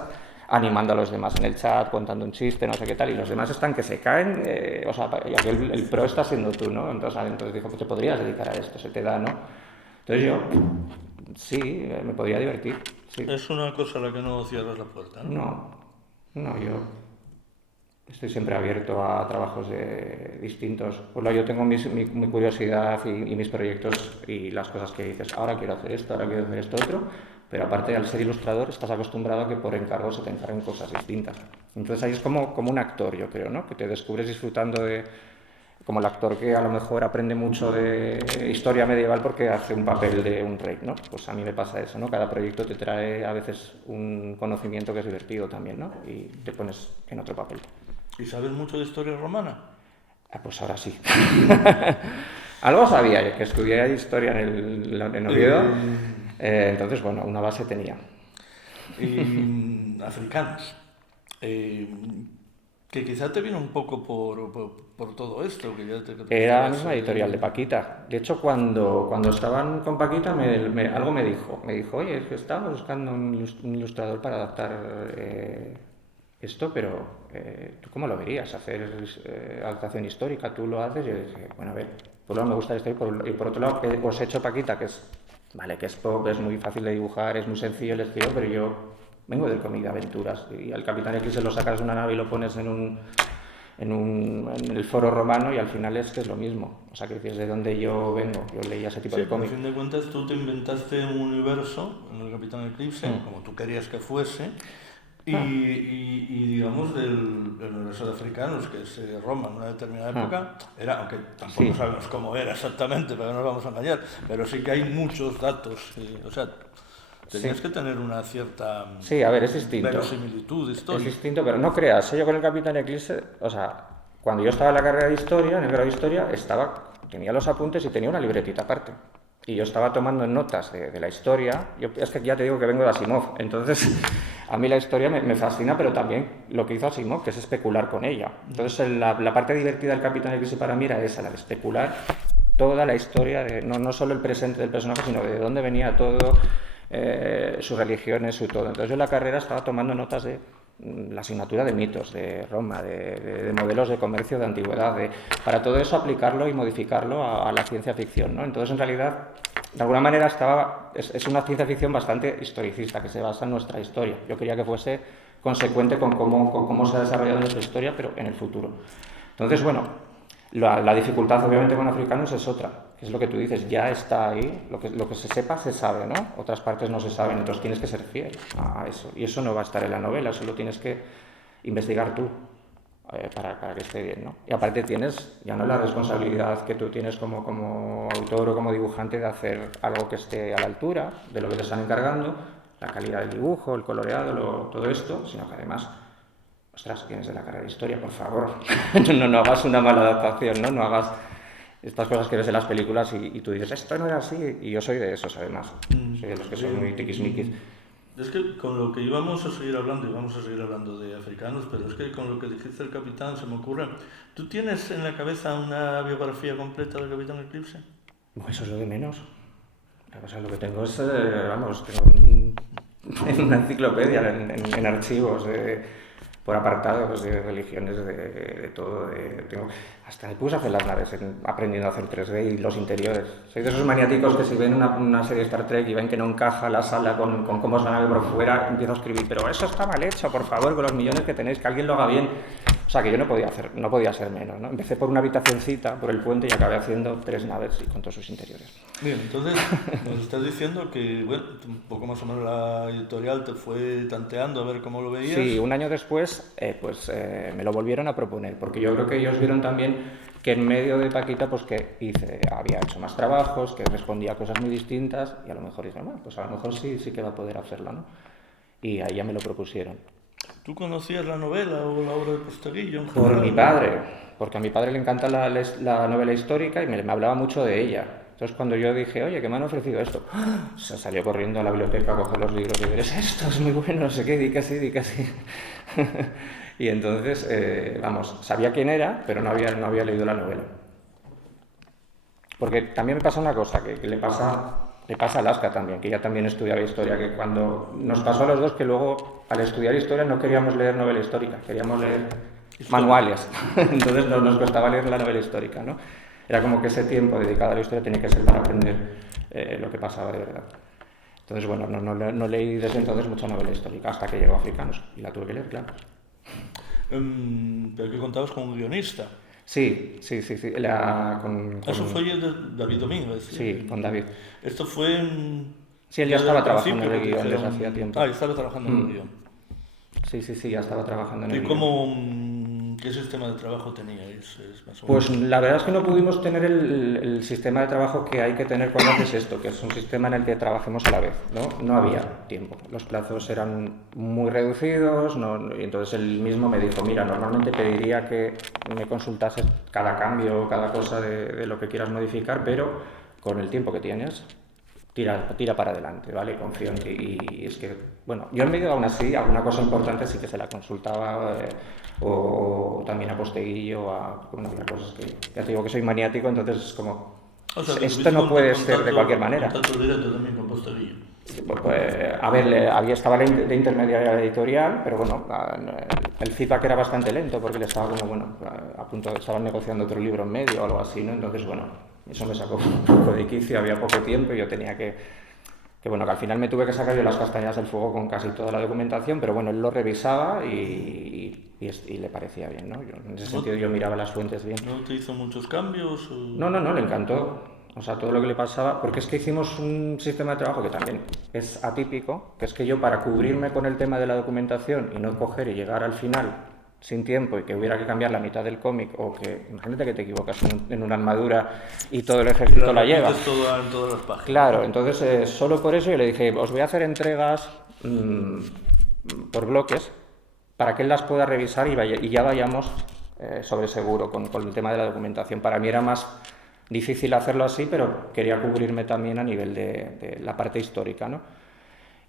animando a los demás en el chat, contando un chiste, no sé qué tal, y los demás están que se caen, o sea, y aquí el pro está siendo tú, ¿no? Entonces dijo, pues te podrías dedicar a esto, se te da, ¿no? Entonces yo, sí, me podría divertir, sí. Es una cosa a la que no cierras la puerta, ¿no? No, yo estoy siempre abierto a trabajos distintos. Pues yo tengo mi curiosidad y mis proyectos y las cosas que dices, ahora quiero hacer esto, ahora quiero hacer esto otro, pero aparte al ser ilustrador estás acostumbrado a que por encargo se te encarguen cosas distintas. Entonces ahí es como un actor, yo creo, ¿no? Que te descubres disfrutando como el actor que a lo mejor aprende mucho de historia medieval porque hace un papel de un rey, ¿no? Pues a mí me pasa eso, ¿no? Cada proyecto te trae a veces un conocimiento que es divertido también, ¿no? Y te pones en otro papel. ¿Y sabes mucho de historia romana? Pues ahora sí. Algo sabía, que estudié historia en Oviedo, entonces, bueno, una base tenía. Y africanos, que quizá te vino un poco por todo esto. Que ya Era la misma editorial de Paquita. De hecho, cuando estaban con Paquita, algo me dijo, oye, es que estaba buscando un ilustrador para adaptar esto, pero ¿tú cómo lo verías? Hacer adaptación histórica, tú lo haces. Y yo dije, bueno, a ver, por un lado me gusta la historia y por otro lado os he hecho Paquita, que es pop, es muy fácil de dibujar, es muy sencillo el estilo, pero yo vengo del cómic de aventuras y al Capitán Eclipse lo sacas de una nave y lo pones en el foro romano y al final es que es lo mismo. O sea, que dices de dónde yo vengo, yo leía ese tipo de cómic. A fin de cuentas tú te inventaste un universo en el Capitán Eclipse, como tú querías que fuese, y digamos del universo de africanos, que es Roma en una determinada época, era, aunque tampoco sabemos cómo era exactamente, pero no nos vamos a engañar, pero sí que hay muchos datos, o sea, tenías que tener una cierta a ver, es distinto. Verosimilitud histórica. Es distinto, pero no creas, yo con el Capitán Eclipse, o sea, cuando yo estaba en la carrera de historia, en el grado de historia, tenía los apuntes y tenía una libretita aparte. Y yo estaba tomando notas de la historia. Es que ya te digo que vengo de Asimov, entonces a mí la historia me fascina, pero también lo que hizo Asimov, que es especular con ella. Entonces la parte divertida del Capitán Eclipse para mí era esa, la de especular toda la historia, no solo el presente del personaje, sino de dónde venía todo, sus religiones, su todo. Entonces yo en la carrera estaba tomando notas de la asignatura de mitos, de Roma, de modelos de comercio de antigüedad, para todo eso aplicarlo y modificarlo a la ciencia ficción, ¿no? Entonces en realidad, de alguna manera es una ciencia ficción bastante historicista, que se basa en nuestra historia. Yo quería que fuese consecuente con cómo se ha desarrollado nuestra historia, pero en el futuro. Entonces, bueno, la dificultad obviamente con africanos es otra, que es lo que tú dices, ya está ahí, lo que se sepa se sabe, ¿no? Otras partes no se saben, entonces tienes que ser fiel a eso, y eso no va a estar en la novela, eso lo tienes que investigar tú para que esté bien, ¿no? Y aparte tienes ya no la responsabilidad que tú tienes como autor o como dibujante de hacer algo que esté a la altura de lo que te están encargando, la calidad del dibujo, el coloreado, todo esto, sino que además... Ostras, vienes de la carrera de historia, por favor, no hagas una mala adaptación, ¿no? No hagas estas cosas que ves en las películas y tú dices, esto no era así, y yo soy de esos, además. Soy de los que son muy tiquismiquis. Es que con lo que íbamos a seguir hablando, y vamos a seguir hablando de africanos, pero es que con lo que dijiste el Capitán se me ocurre, ¿tú tienes en la cabeza una biografía completa del Capitán Eclipse? Pues eso es lo de menos. O sea, lo que tengo es, vamos, tengo una enciclopedia en archivos, por apartados de religiones, de todo. Hasta me puse a hacer las naves aprendiendo a hacer 3D y los interiores. Soy de esos maniáticos que si ven una serie de Star Trek y ven que no encaja la sala con cómo es la nave por fuera, empiezo a escribir, pero eso está mal hecho, por favor, con los millones que tenéis, que alguien lo haga bien. O sea, que yo no podía ser menos, ¿no? Empecé por una habitacioncita, por el puente, y acabé haciendo 3 naves y con todos sus interiores. Bien, entonces nos estás diciendo que, bueno, un poco más o menos la editorial te fue tanteando a ver cómo lo veías. Sí, un año después, me lo volvieron a proponer, porque yo creo que ellos vieron también que en medio de Paquita, pues que había hecho más trabajos, que respondía a cosas muy distintas, y a lo mejor dijeron, bueno, pues a lo mejor sí que va a poder hacerlo, ¿no? Y ahí ya me lo propusieron. ¿Tú conocías la novela o la obra de Posteguillo en Por general? mi padre, porque a mi padre le encanta la novela histórica y me hablaba mucho de ella. Entonces cuando yo dije, oye, que me han ofrecido esto, se salió corriendo a la biblioteca a coger los libros y decir, esto es muy bueno, no sé qué, di que sí. Y entonces, vamos, sabía quién era, pero no había leído la novela. Porque también me pasa una cosa, que le pasa a Alaska también, que ella también estudiaba historia, que cuando nos pasó a los dos que luego al estudiar historia no queríamos leer novela histórica, queríamos leer manuales. Entonces nos costaba leer la novela histórica, ¿no? Era como que ese tiempo dedicado a la historia tenía que ser para aprender lo que pasaba de verdad. Entonces, bueno, no leí desde entonces mucha novela histórica hasta que llegó Africanos y la tuve que leer, claro. Pero que contabas con un guionista. Sí. Eso fue de David Domínguez. Sí, con David. Esto fue Sí, él ya estaba trabajando en el guión desde hacía tiempo. Ah, estaba trabajando en el guión. Sí, ya estaba trabajando en el ¿Y guión. qué sistema de trabajo teníais? Pues la verdad es que no pudimos tener el sistema de trabajo que hay que tener cuando haces esto, que es un sistema en el que trabajemos a la vez, ¿no? No había tiempo, los plazos eran muy reducidos, y entonces él mismo me dijo, mira, normalmente pediría que me consultases cada cambio, cada cosa de lo que quieras modificar, pero con el tiempo que tienes, tira para adelante, ¿vale? Confío en ti. Y es que, bueno, yo en medio aún así, alguna cosa importante sí que se la consultaba, o también a Posteguillo, bueno, había cosas que, ya te digo que soy maniático, entonces es como, o sea, esto no puede ser de cualquier manera. ¿Contacto directo también con Posteguillo? A ver, estaba de intermediaria editorial, pero bueno, el feedback era bastante lento porque le estaba como, bueno, estaban negociando otro libro en medio o algo así, ¿no? Entonces, bueno, eso me sacó un poco de quicio, había poco tiempo y yo tenía que al final me tuve que sacar yo las castañas del fuego con casi toda la documentación, pero bueno, él lo revisaba y le parecía bien, ¿no? En ese sentido yo miraba las fuentes bien. ¿No te hizo muchos cambios? No, le encantó. O sea, todo lo que le pasaba, porque es que hicimos un sistema de trabajo que también es atípico, que es que yo para cubrirme con el tema de la documentación y no coger y llegar al final sin tiempo y que hubiera que cambiar la mitad del cómic, o que imagínate que te equivocas en una armadura y todo el ejército la lleva. En todas las páginas. Claro, entonces solo por eso yo le dije, os voy a hacer entregas por bloques para que él las pueda revisar y ya vayamos sobre seguro con el tema de la documentación. Para mí era más difícil hacerlo así, pero quería cubrirme también a nivel de la parte histórica, ¿no?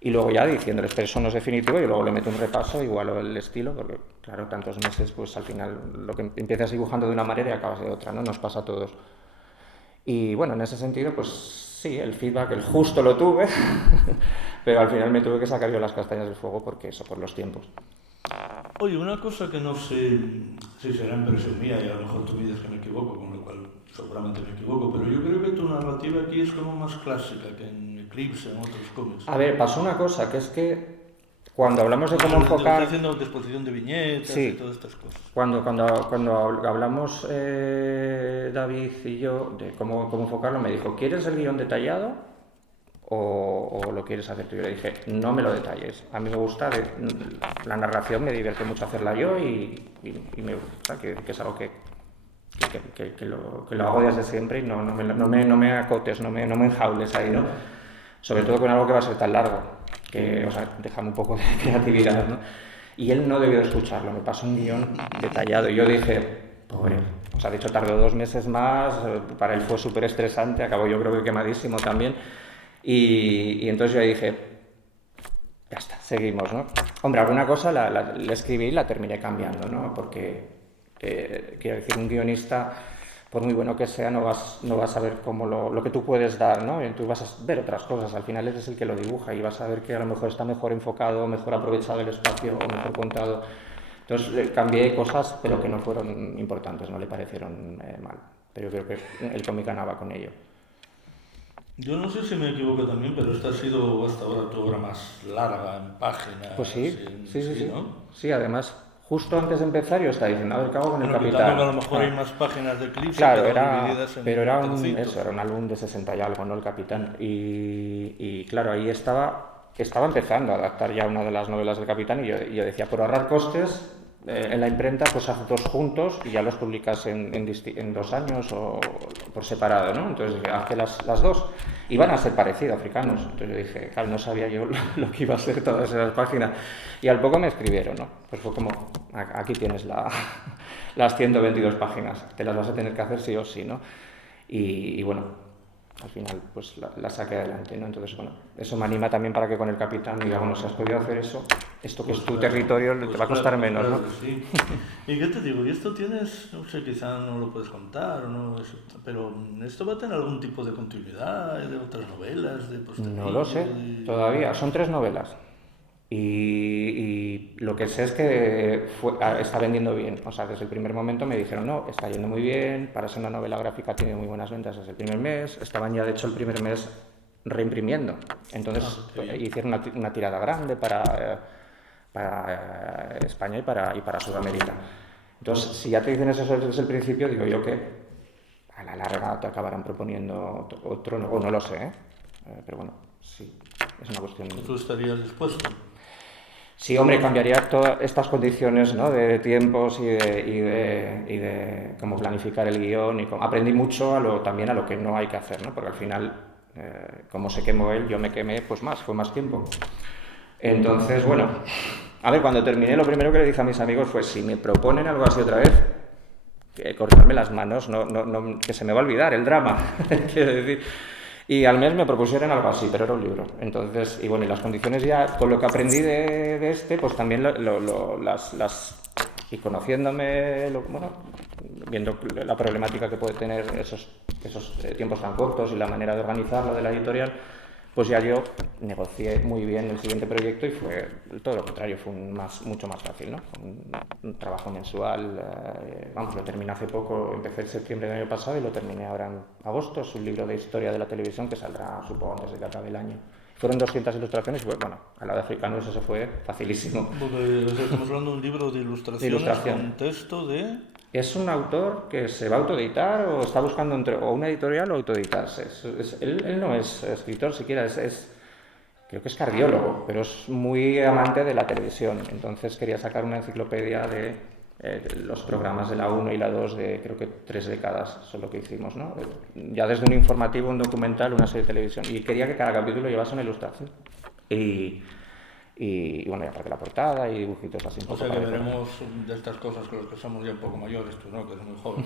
Y luego ya diciéndoles, pero eso no es definitivo, y luego le meto un repaso, igual el estilo, porque claro, tantos meses, pues al final lo que empiezas dibujando de una manera y acabas de otra, ¿no? Nos pasa a todos. Y bueno, en ese sentido, pues sí, el feedback, el justo lo tuve, pero al final me tuve que sacar yo las castañas del fuego porque eso, por los tiempos. Oye, una cosa que no sé si será impresión mía, y a lo mejor tú me dices que me equivoco, con lo cual seguramente me equivoco, pero yo creo que tu narrativa aquí es como más clásica que en Eclipse, en otros cómics. A ver, pasó una cosa, que es que cuando hablamos de cómo enfocar... Estás haciendo disposición de viñetas y todas estas cosas. Cuando hablamos David y yo de cómo enfocarlo, me dijo, ¿quieres el guión detallado o lo quieres hacer tú? Yo le dije, no me lo detalles. A mí me gusta, la narración me divierte mucho hacerla yo y me gusta, que es algo que lo hago desde siempre y no me acotes, no me enjaules ahí, ¿no? Sobre todo con algo que va a ser tan largo, que, o sea, déjame un poco de creatividad, ¿no? Y él no debió de escucharlo, me pasó un guión detallado y yo dije, pobre, o sea, de hecho tardó 2 meses más, para él fue súper estresante, acabó yo creo que quemadísimo también, y entonces yo dije, ya está, seguimos, ¿no? Hombre, alguna cosa le escribí y la terminé cambiando, ¿no? Porque, quiero decir, un guionista por muy bueno que sea, no vas a ver cómo lo que tú puedes dar, ¿no? Y tú vas a ver otras cosas, al final eres el que lo dibuja y vas a ver que a lo mejor está mejor enfocado, mejor aprovechado el espacio o mejor contado. Entonces cambié cosas, pero que no fueron importantes, no le parecieron mal. Pero yo creo que el cómic ganaba con ello. Yo no sé si me equivoco también, pero esta ha sido hasta ahora tu obra más larga en páginas. Pues sí, sí. ¿No? Sí, además, justo antes de empezar yo estaba diciendo, a ver, ¿qué hago con el Bueno, Capitán? a lo mejor hay más páginas de clips, Claro, divididas en pero era trocitos. era un álbum de 60 y algo, ¿no? El Capitán. Y claro, ahí estaba empezando a adaptar ya una de las novelas del Capitán y yo decía, por ahorrar costes, en la imprenta pues haz dos juntos y ya los publicas en 2 años o por separado, ¿no? Entonces dije, hace las dos. Y van a ser parecidos, africanos. Entonces yo dije, claro, no sabía yo lo que iba a ser todas esas páginas. Y al poco me escribieron, ¿no? Pues fue como, aquí tienes las 122 páginas, te las vas a tener que hacer sí o sí, ¿no? Y bueno, al final pues la saqué adelante, ¿no? Entonces, bueno, eso me anima también para que con el Capitán diga, bueno, si has podido hacer eso, esto que Pues es tu claro, territorio pues te va a costar claro, menos, claro ¿no? que sí. ¿Y qué te digo? ¿Y esto tienes, no sé, quizá no lo puedes contar, o no, pero esto va a tener algún tipo de continuidad, de otras novelas, de posteriori? No lo sé, todavía. Son 3 novelas. Y lo que sé es que está vendiendo bien. O sea, desde el primer momento me dijeron, no, está yendo muy bien, para ser una novela gráfica tiene muy buenas ventas desde el primer mes. Estaban ya, de hecho, el primer mes reimprimiendo. Entonces hicieron una tirada grande para España y para Sudamérica. Entonces, si ya te dicen eso desde el principio, digo yo que a la larga te acabarán proponiendo otro, o no lo sé, ¿eh? Pero bueno, sí, es una cuestión. ¿Tú estarías dispuesto? Sí, hombre, cambiaría todas estas condiciones, ¿no? De tiempos y de cómo planificar el guión. Aprendí mucho también a lo que no hay que hacer, ¿no? Porque al final, como se quemó él, yo me quemé, pues fue más tiempo. Entonces, bueno, a ver, cuando terminé, lo primero que le dije a mis amigos fue, si me proponen algo así otra vez, cortarme las manos, que se me va a olvidar el drama, quiero decir. Y al mes me propusieron algo así, pero era un libro. Entonces, y bueno, y las condiciones ya, con lo que aprendí de este, pues también y conociéndome, bueno, viendo la problemática que puede tener esos tiempos tan cortos y la manera de organizarlo de la editorial, pues ya yo negocié muy bien el siguiente proyecto y fue todo lo contrario, fue mucho más fácil, ¿no? Un trabajo mensual, vamos, lo terminé hace poco, empecé en septiembre del año pasado y lo terminé ahora en agosto. Es un libro de historia de la televisión que saldrá, supongo, antes de que acabe el año. Fueron 200 ilustraciones y bueno, al lado de africano eso se fue facilísimo. Porque estamos hablando de un libro de ilustraciones con texto de... Es un autor que se va a autoeditar o está buscando o una editorial o autoeditarse. Él no es escritor siquiera, creo que es cardiólogo, pero es muy amante de la televisión. Entonces quería sacar una enciclopedia de los programas de la 1 y la 2 de creo que 3 décadas, eso es lo que hicimos, ¿no? Ya desde un informativo, un documental, una serie de televisión. Y quería que cada capítulo llevase una ilustración. Y bueno, y aparte la portada y dibujitos así un poco. O sea que veremos de estas cosas con las que somos ya un poco mayores, tú no, que eres muy joven.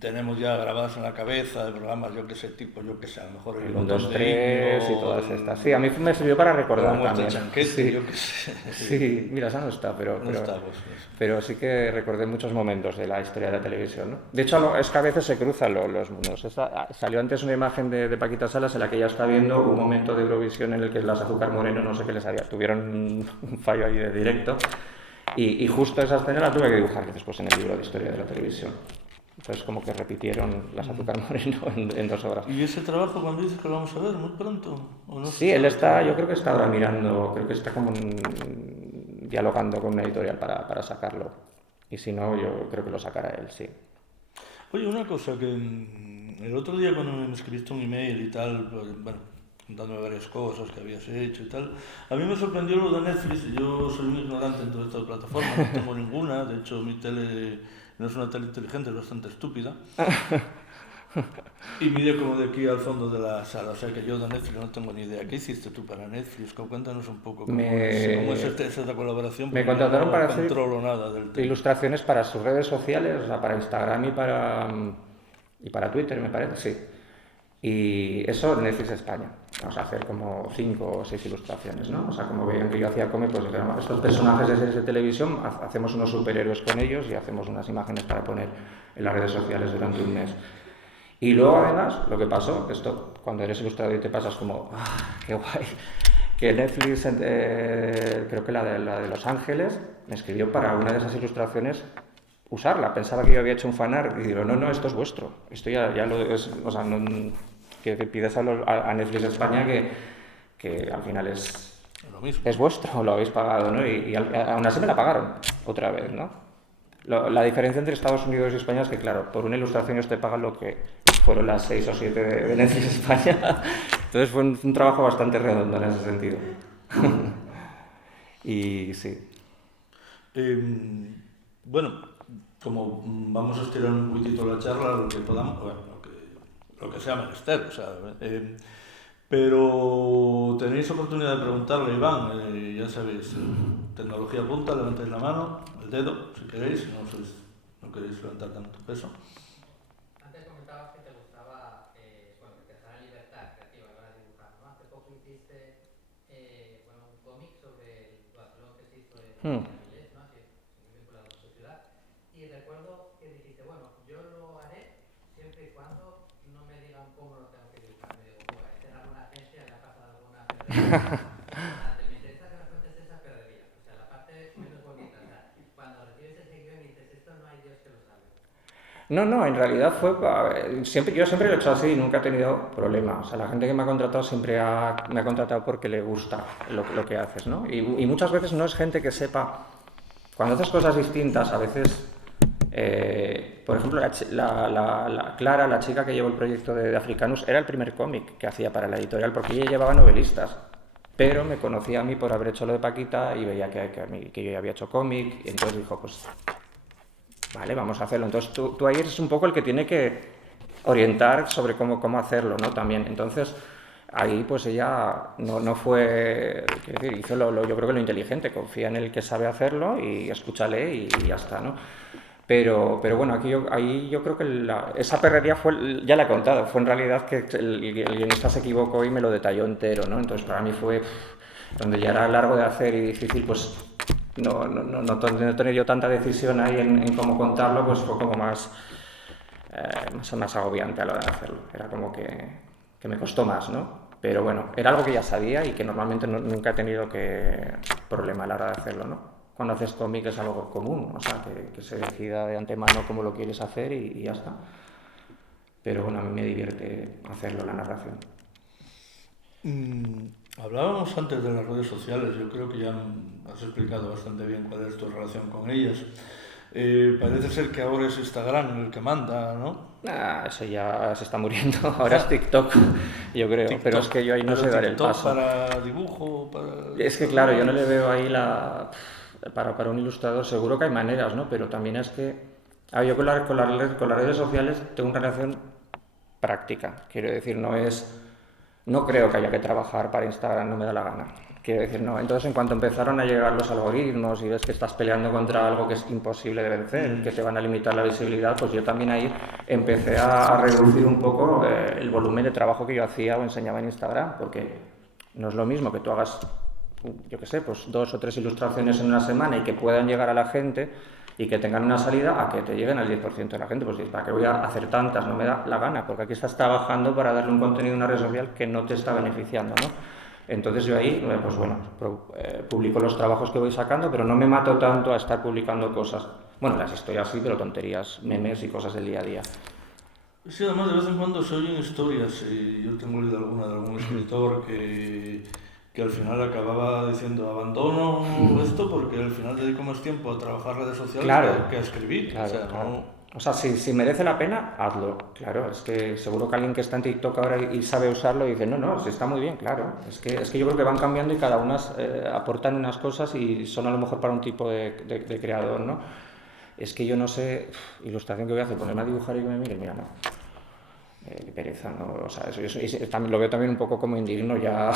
Tenemos ya grabadas en la cabeza de programas, yo que sé, tipo, yo que sé, a lo mejor el 1, 2, 3 y todas estas. Sí, a mí me sirvió para recordar también. Chanquete, sí. Yo que sé. Sí, mira, esa no está, pero sí que recordé muchos momentos de la historia de la televisión, ¿no? De hecho, es que a veces se cruzan los mundos. Salió antes una imagen de Paquita Salas en la que ella está viendo un momento de Eurovisión en el que las Azúcar Moreno, no sé qué les había, tuvieron un fallo ahí de directo y justo esa escena la tuve que dibujar después en el libro de historia de la televisión. Entonces como que repitieron las Azúcar Moreno en 2 obras. ¿Y ese trabajo cuando dices que lo vamos a ver muy pronto? ¿O no? Sí, yo creo que está ahora mirando, creo que está como dialogando con una editorial para sacarlo. Y si no, yo creo que lo sacará él, sí. Oye, una cosa, que el otro día cuando me escribiste un email y tal, bueno, contándome varias cosas que habías hecho y tal, a mí me sorprendió lo de Netflix. Yo soy un ignorante en todas estas plataformas, no tengo ninguna, de hecho mi tele... No es una tele inteligente, es bastante estúpida. Y mide como de aquí al fondo de la sala. O sea que yo de Netflix no tengo ni idea. ¿Qué hiciste tú para Netflix? Cuéntanos un poco cómo es esta colaboración. Me contrataron para hacer nada del tema. Ilustraciones para sus redes sociales, o sea, para Instagram y para Twitter, me parece, sí. Y eso en Netflix España. Vamos a hacer como 5 o 6 ilustraciones, ¿no? O sea, como veían que yo hacía cómic, pues dijeron, estos personajes de series de televisión, hacemos unos superhéroes con ellos y hacemos unas imágenes para poner en las redes sociales durante un mes. Y luego, además, lo que pasó, esto, cuando eres ilustrador y te pasas como, qué guay, que Netflix, creo que la de Los Ángeles, me escribió para una de esas ilustraciones usarla. Pensaba que yo había hecho un fanart y digo, no, esto es vuestro. Esto ya lo es, o sea, que pides a Netflix España que al final es vuestro, lo habéis pagado, ¿no? Y aún así me la pagaron otra vez, ¿no? La diferencia entre Estados Unidos y España es que, claro, por una ilustración ellos te pagan lo que fueron las 6 o 7 de Netflix España. Entonces fue un trabajo bastante redondo en ese sentido. Y sí. Bueno, como vamos a estirar un poquitito la charla, lo que podamos, bueno, lo que sea menester, o sea, pero tenéis oportunidad de preguntarle, Iván, ya sabéis, tecnología punta, levantáis la mano, el dedo, si queréis, no queréis levantar tanto peso. Antes comentabas que te gustaba, bueno, que te dejara libertad creativa a la hora de dibujar, ¿no? Hace poco hiciste, bueno, un cómic sobre el duatlón que se hizo en Avilés, ¿no? Así, vinculado a su ciudad. Y recuerdo que dijiste, bueno, yo lo haré siempre y cuando no me digan cómo lo tengo que dibujar. Me digo, bueno, este en alguna agencia le ha pasado alguna perrería. Me interesa que me cuentes esa perrería. O sea, la parte menos bonita. O sea, cuando recibes ese guión y dices, esto no hay Dios que lo sabe. No, en realidad yo siempre lo he hecho así y nunca he tenido problema. O sea, la gente que me ha contratado me ha contratado porque le gusta lo que haces, ¿no? Y muchas veces no es gente que sepa. Cuando haces cosas distintas, a veces, por ejemplo, la Clara, la chica que llevó el proyecto de Africanus, era el primer cómic que hacía para la editorial porque ella llevaba novelistas. Pero me conocía a mí por haber hecho lo de Paquita y veía que yo ya había hecho cómic y entonces dijo, pues vale, vamos a hacerlo. Entonces tú ahí eres un poco el que tiene que orientar sobre cómo hacerlo, ¿no? También. Entonces ahí pues ella no fue, quiero decir, hizo yo creo que lo inteligente, confía en el que sabe hacerlo y escúchale y ya está, ¿no? Pero bueno, ahí yo creo que esa perrería ya la he contado, fue en realidad que el guionista se equivocó y me lo detalló entero, ¿no? Entonces para mí fue donde ya era largo de hacer y difícil, pues no tener yo tanta decisión ahí en cómo contarlo, pues fue como más agobiante a la hora de hacerlo. Era como que me costó más, ¿no? Pero bueno, era algo que ya sabía y que normalmente nunca he tenido problema a la hora de hacerlo, ¿no? Cuando haces cómic es algo común, o sea, que se decida de antemano cómo lo quieres hacer y ya está. Pero bueno, a mí me divierte hacerlo, la narración. Hablábamos antes de las redes sociales, yo creo que ya has explicado bastante bien cuál es tu relación con ellas. Parece ser que ahora es Instagram el que manda, ¿no? Eso ya se está muriendo, ahora es TikTok, yo creo, TikTok, pero es que yo ahí no sé dar el paso. Para dibujo, Es que claro, yo no le veo ahí para un ilustrador, seguro que hay maneras, ¿no? Pero también es que yo con las redes sociales tengo una relación práctica, quiero decir, no creo que haya que trabajar para Instagram, no me da la gana. Quiero decir, no. Entonces, en cuanto empezaron a llegar los algoritmos y ves que estás peleando contra algo que es imposible de vencer, que te van a limitar la visibilidad, pues yo también ahí empecé a reducir un poco el volumen de trabajo que yo hacía o enseñaba en Instagram, porque no es lo mismo que tú hagas, yo qué sé, pues 2 o 3 ilustraciones en una semana y que puedan llegar a la gente y que tengan una salida a que te lleguen al 10% de la gente. Pues ¿para qué voy a hacer tantas? No me da la gana, porque aquí estás trabajando para darle un contenido a una red social que no te está beneficiando, ¿no? Entonces yo ahí, pues bueno, publico los trabajos que voy sacando, pero no me mato tanto a estar publicando cosas. Bueno, las historias sí, pero tonterías, memes y cosas del día a día. Sí, además de vez en cuando se oyen historias, yo tengo leído alguna de algún escritor que al final acababa diciendo abandono esto porque al final dedico más tiempo a trabajar redes sociales que a escribir. Claro, o sea, claro. no... O sea, si merece la pena, hazlo. Claro, es que seguro que alguien que está en TikTok ahora y sabe usarlo dice, no, sí está muy bien, claro. Es que yo creo que van cambiando y cada una aportan unas cosas y son a lo mejor para un tipo de creador, ¿no? Es que yo no sé, ilustración que voy a hacer, ponerme a dibujar y que me miren, mira, no. Qué pereza, ¿no? O sea, eso también, lo veo también un poco como indigno, ya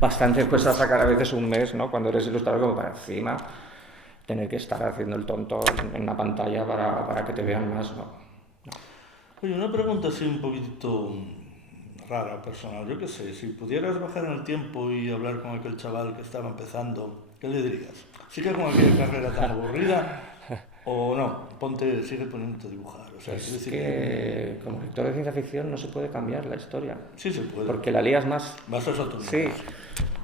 bastante cuesta sacar a veces un mes, ¿no? Cuando eres ilustrador como para encima tener que estar haciendo el tonto en una pantalla para que te vean más, ¿no? Oye, una pregunta así un poquitito rara, personal. Yo qué sé, si pudieras bajar en el tiempo y hablar con aquel chaval que estaba empezando, ¿qué le dirías? ¿Sigue con aquella carrera tan aburrida o no? Sigue poniéndote a dibujar. O sea, Es que como lector de ciencia ficción no se puede cambiar la historia. Sí se puede. Porque la lías más. Vas a otro Sí. nivel.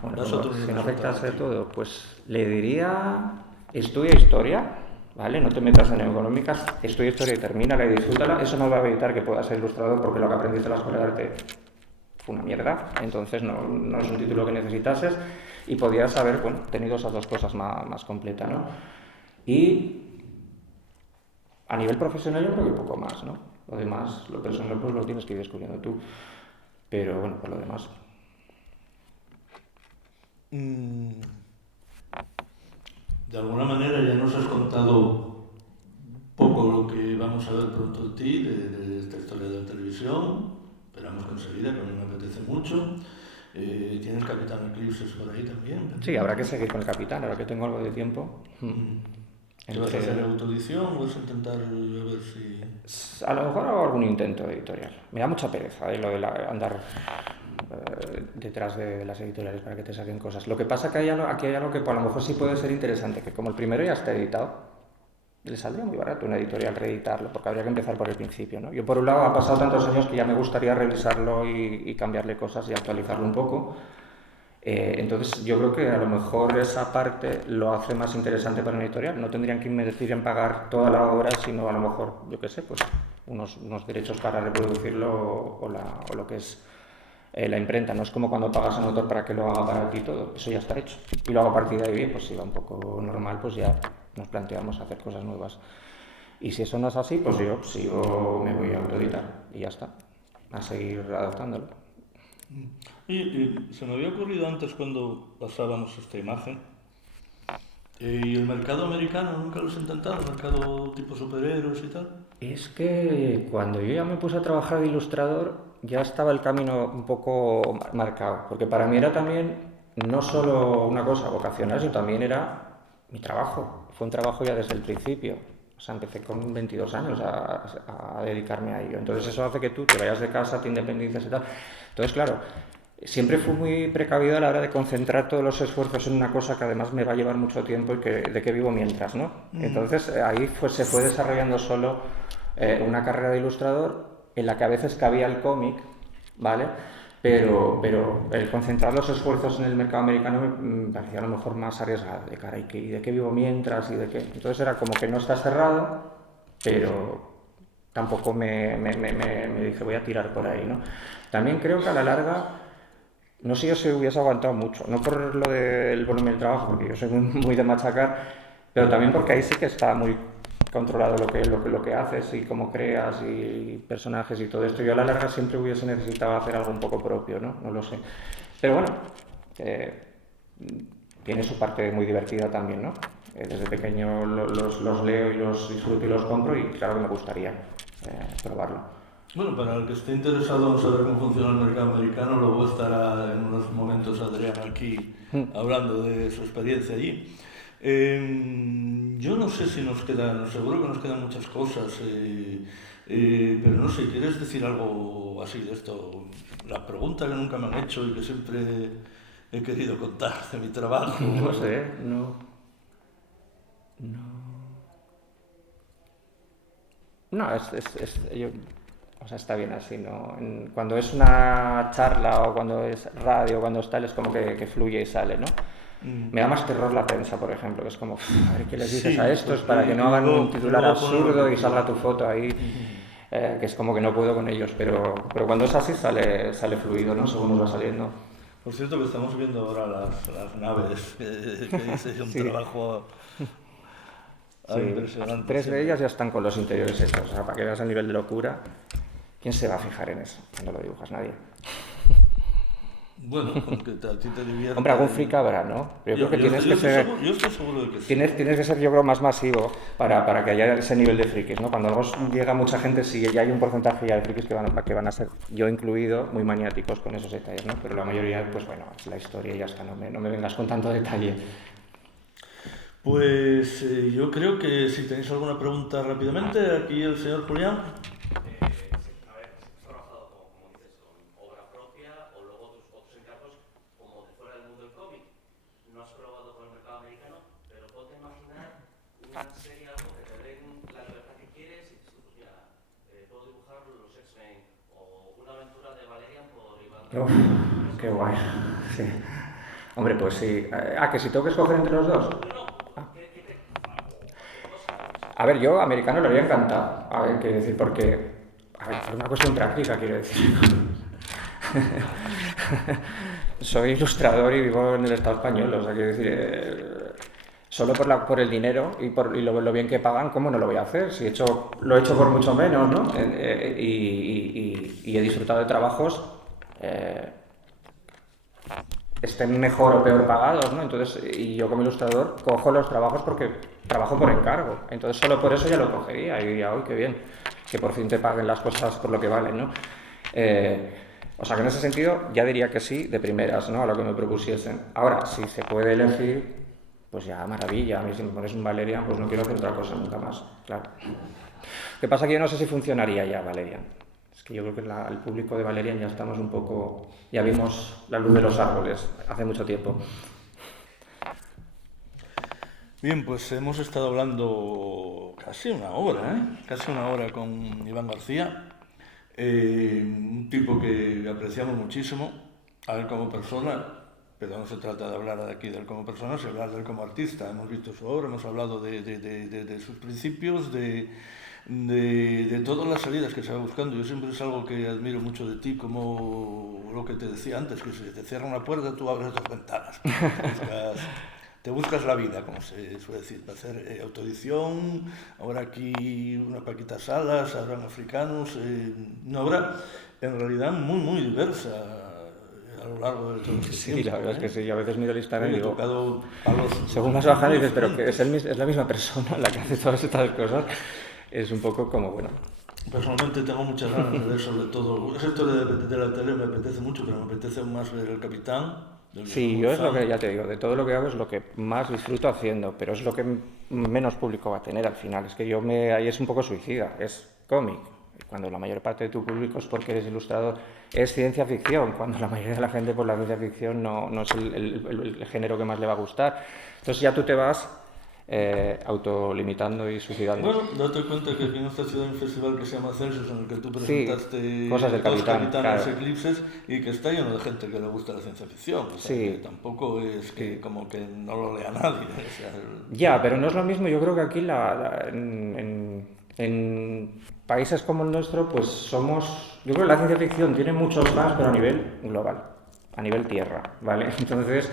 Bueno, Vas a otro si nivel no afectase totalmente. todo, pues le diría, estudia historia, ¿vale? No te metas en económicas, estudia historia y termínala y disfrútala. Eso no va a evitar que puedas ser ilustrador porque lo que aprendiste en la escuela de arte fue una mierda, entonces no es un título que necesitases y podías haber, bueno, tenido esas dos cosas más completas, ¿no? Y a nivel profesional yo creo que poco más, ¿no? Lo demás, lo personal pues lo tienes que ir descubriendo tú, pero bueno, por lo demás. De alguna manera ya nos has contado poco lo que vamos a ver pronto de ti, de esta historia de la televisión. Esperamos que enseguida, que a mí me apetece mucho. Tienes Capitán Eclipses por ahí también. Sí, habrá que seguir con el Capitán, ahora que tengo algo de tiempo. ¿Qué vas a hacer? ¿Autoedición o vas a intentar a ver si...? A lo mejor hago algún intento editorial. Me da mucha pereza lo de andar detrás de las editoriales para que te saquen cosas. Lo que pasa que aquí hay algo que a lo mejor sí puede ser interesante, que como el primero ya está editado, le saldría muy barato una editorial reeditarlo, porque habría que empezar por el principio, ¿no? Yo por un lado ha pasado tantos años que ya me gustaría revisarlo y cambiarle cosas y actualizarlo un poco. Entonces yo creo que a lo mejor esa parte lo hace más interesante para una editorial. No tendrían que invertir en pagar toda la obra, sino a lo mejor, yo qué sé, pues unos derechos para reproducirlo o lo que es la imprenta. No es como cuando pagas a un autor para que lo haga para ti todo, eso ya está hecho. Y luego a partir de ahí, pues si va un poco normal, pues ya nos planteamos hacer cosas nuevas. Y si eso no es así, pues yo me voy a autoeditar y ya está, a seguir adaptándolo. Y se me había ocurrido antes cuando pasábamos esta imagen. ¿Y el mercado americano nunca lo has intentado? ¿El mercado tipo superhéroes y tal? Es que cuando yo ya me puse a trabajar de ilustrador ya estaba el camino un poco marcado, porque para mí era también no solo una cosa vocacional, sino también era mi trabajo. Fue un trabajo ya desde el principio. O sea, empecé con 22 años a dedicarme a ello. Entonces eso hace que tú te vayas de casa, te independices y tal. Entonces, claro, siempre fui muy precavido a la hora de concentrar todos los esfuerzos en una cosa que además me va a llevar mucho tiempo y de que vivo mientras, ¿no? Entonces ahí se fue desarrollando solo una carrera de ilustrador en la que a veces cabía el cómic, ¿vale? Pero el concentrar los esfuerzos en el mercado americano me parecía a lo mejor más arriesgado, de cara, ¿y de qué vivo mientras? ¿Y de qué? Entonces era como que no está cerrado, pero tampoco me dije voy a tirar por ahí, ¿no? También creo que a la larga, no sé yo si hubiese aguantado mucho, no por lo del volumen del trabajo, porque yo soy muy de machacar, pero también porque ahí sí que está muy controlado lo que haces y cómo creas y personajes y todo esto. Yo a la larga siempre hubiese necesitado hacer algo un poco propio, ¿no? No lo sé. Pero bueno, tiene su parte muy divertida también, ¿no? Desde pequeño los leo y los disfruto y los compro y claro que me gustaría probarlo. Bueno, para el que esté interesado en saber cómo funciona el mercado americano, luego estará en unos momentos Adrián aquí hablando de su experiencia allí. Yo no sé si nos quedan, seguro que nos quedan muchas cosas, pero no sé, ¿quieres decir algo así de esto? La pregunta que nunca me han hecho y que siempre he querido contar de mi trabajo. No sé, no. No, o sea, está bien así, ¿no? Cuando es una charla o cuando es radio, cuando es tal, es como que fluye y sale, ¿no? Me da más terror la prensa, por ejemplo, que es como, a ver qué les dices a estos para que no hagan un titular absurdo y salga tu foto ahí, que es como que no puedo con ellos, pero cuando es así sale fluido, ¿no? Según nos va saliendo. Por cierto que estamos viendo ahora las naves que hice un trabajo impresionante. 3 de ellas ya están con los interiores hechos, o sea, para que veas el nivel de locura. ¿Quién se va a fijar en eso cuando lo dibujas? Nadie. Bueno, con que a ti te divierta. Hombre, algún freak habrá, ¿no? Yo creo que tienes que ser... Yo estoy seguro de que sí. Tienes que ser, yo creo, más masivo para que haya ese nivel de frikis, ¿no? Cuando algo llega a mucha gente, sí, ya hay un porcentaje ya de frikis que van a ser, yo incluido, muy maniáticos con esos detalles, ¿no? Pero la mayoría, pues bueno, es la historia y ya está, no me vengas con tanto detalle. Pues yo creo que si tenéis alguna pregunta rápidamente, aquí el señor Julián. una serie, algo que te den la libertad que quieres y dices, pues mira, puedo dibujar los X-Men o una aventura de Valerian por Iván. Uf, qué guay. Sí. Hombre, pues sí. Que si tengo que escoger entre los dos. A ver, yo americano le habría encantado. A ver, quiero decir, porque... A ver, es una cuestión práctica, quiero decir. Soy ilustrador y vivo en el Estado español, o sea, quiero decir... Solo por el dinero y lo bien que pagan, ¿cómo no lo voy a hacer? Si lo he hecho por mucho menos, ¿no? Y he disfrutado de trabajos... estén mejor o peor pagados, ¿no? Entonces, y yo como ilustrador cojo los trabajos porque trabajo por encargo. Entonces, solo por eso ya lo cogería y diría, ¡uy, qué bien! Que por fin te paguen las cosas por lo que valen, ¿no? O sea, que en ese sentido ya diría que sí, de primeras, ¿no? A lo que me propusiesen. Ahora, si se puede elegir, pues ya, maravilla. A mí si me pones un Valerian, pues no quiero hacer otra cosa nunca más, claro. Lo que pasa es que yo no sé si funcionaría ya Valerian. Es que yo creo que el público de Valerian ya estamos un poco... Ya vimos la luz de los árboles hace mucho tiempo. Bien, pues hemos estado hablando casi una hora con Iván García, un tipo que apreciamos muchísimo, a él como persona, pero no se trata de hablar aquí de él como persona, sino hablar de él como artista. Hemos visto su obra, hemos hablado de sus principios, de todas las salidas que se va buscando. Yo siempre es algo que admiro mucho de ti, como lo que te decía antes, que si te cierra una puerta, tú abres dos ventanas. Te buscas la vida, como se suele decir, para hacer autoedición, ahora aquí unas Paquitas Salas, habrán africanos, una obra en realidad muy, muy diversa a lo largo de todo este tiempo. Sí, la verdad es que sí, a veces miro el Instagram y digo, tocado palos, según vas bajando dices, pero que es la misma persona la que hace todas estas cosas. Es un poco como, bueno... Personalmente tengo muchas ganas de ver sobre todo... Esto de la tele me apetece mucho, pero me apetece aún más ver El Capitán. Sí, yo es lo que ya te digo, de todo lo que hago es lo que más disfruto haciendo, pero es lo que menos público va a tener al final. Es que ahí es un poco suicida, es cómic. Cuando la mayor parte de tu público es porque eres ilustrador, es ciencia ficción, cuando la mayoría de la gente por la ciencia ficción no es el género que más le va a gustar. Entonces ya tú te vas autolimitando y suicidando. Bueno, date cuenta que aquí en esta ciudad hay un festival que se llama Celsius, en el que tú presentaste cosas del Capitán, Capitanes claro. Eclipses, y que está lleno de gente que le gusta la ciencia ficción. O sea, que tampoco es que como que no lo lea nadie. O sea, Ya, pero no es lo mismo. Yo creo que aquí en países como el nuestro, pues somos... Yo creo que la ciencia ficción tiene muchos más, pero a nivel global, a nivel tierra, ¿vale? Entonces,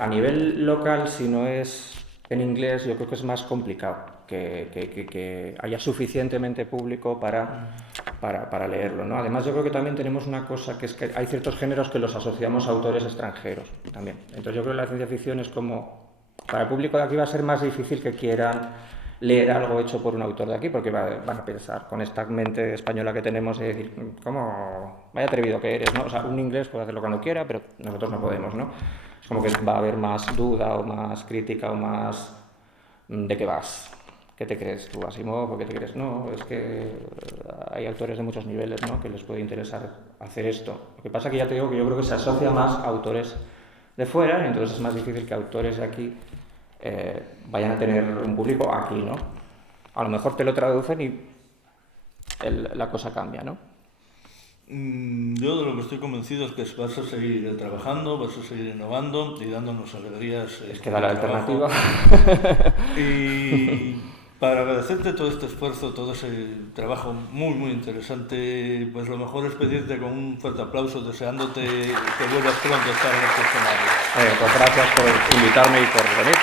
a nivel local, si no es en inglés, yo creo que es más complicado que haya suficientemente público para leerlo, ¿no? Además, yo creo que también tenemos una cosa, que es que hay ciertos géneros que los asociamos a autores extranjeros también. Entonces, yo creo que la ciencia ficción es como... Para el público de aquí va a ser más difícil que quieran leer algo hecho por un autor de aquí, porque van a pensar con esta mente española que tenemos y decir, ¿cómo? Vaya atrevido que eres, ¿no? O sea, un inglés puede hacerlo cuando quiera, pero nosotros no podemos, ¿no? Es como que va a haber más duda o más crítica o más ¿de qué vas? ¿Qué te crees tú, Asimov? ¿O qué te crees? No, es que hay autores de muchos niveles, ¿no? Que les puede interesar hacer esto. Lo que pasa es que ya te digo que yo creo que se asocia más a autores de fuera, y entonces es más difícil que autores de aquí vayan a tener un público aquí, ¿no? A lo mejor te lo traducen y la cosa cambia, ¿no? Yo de lo que estoy convencido es que vas a seguir trabajando, vas a seguir innovando y dándonos alegrías. Es que da la alternativa. Y para agradecerte todo este esfuerzo, todo ese trabajo muy, muy interesante, pues lo mejor es pedirte con un fuerte aplauso, deseándote que vuelvas pronto a estar en este escenario. Pues gracias por invitarme y por venir.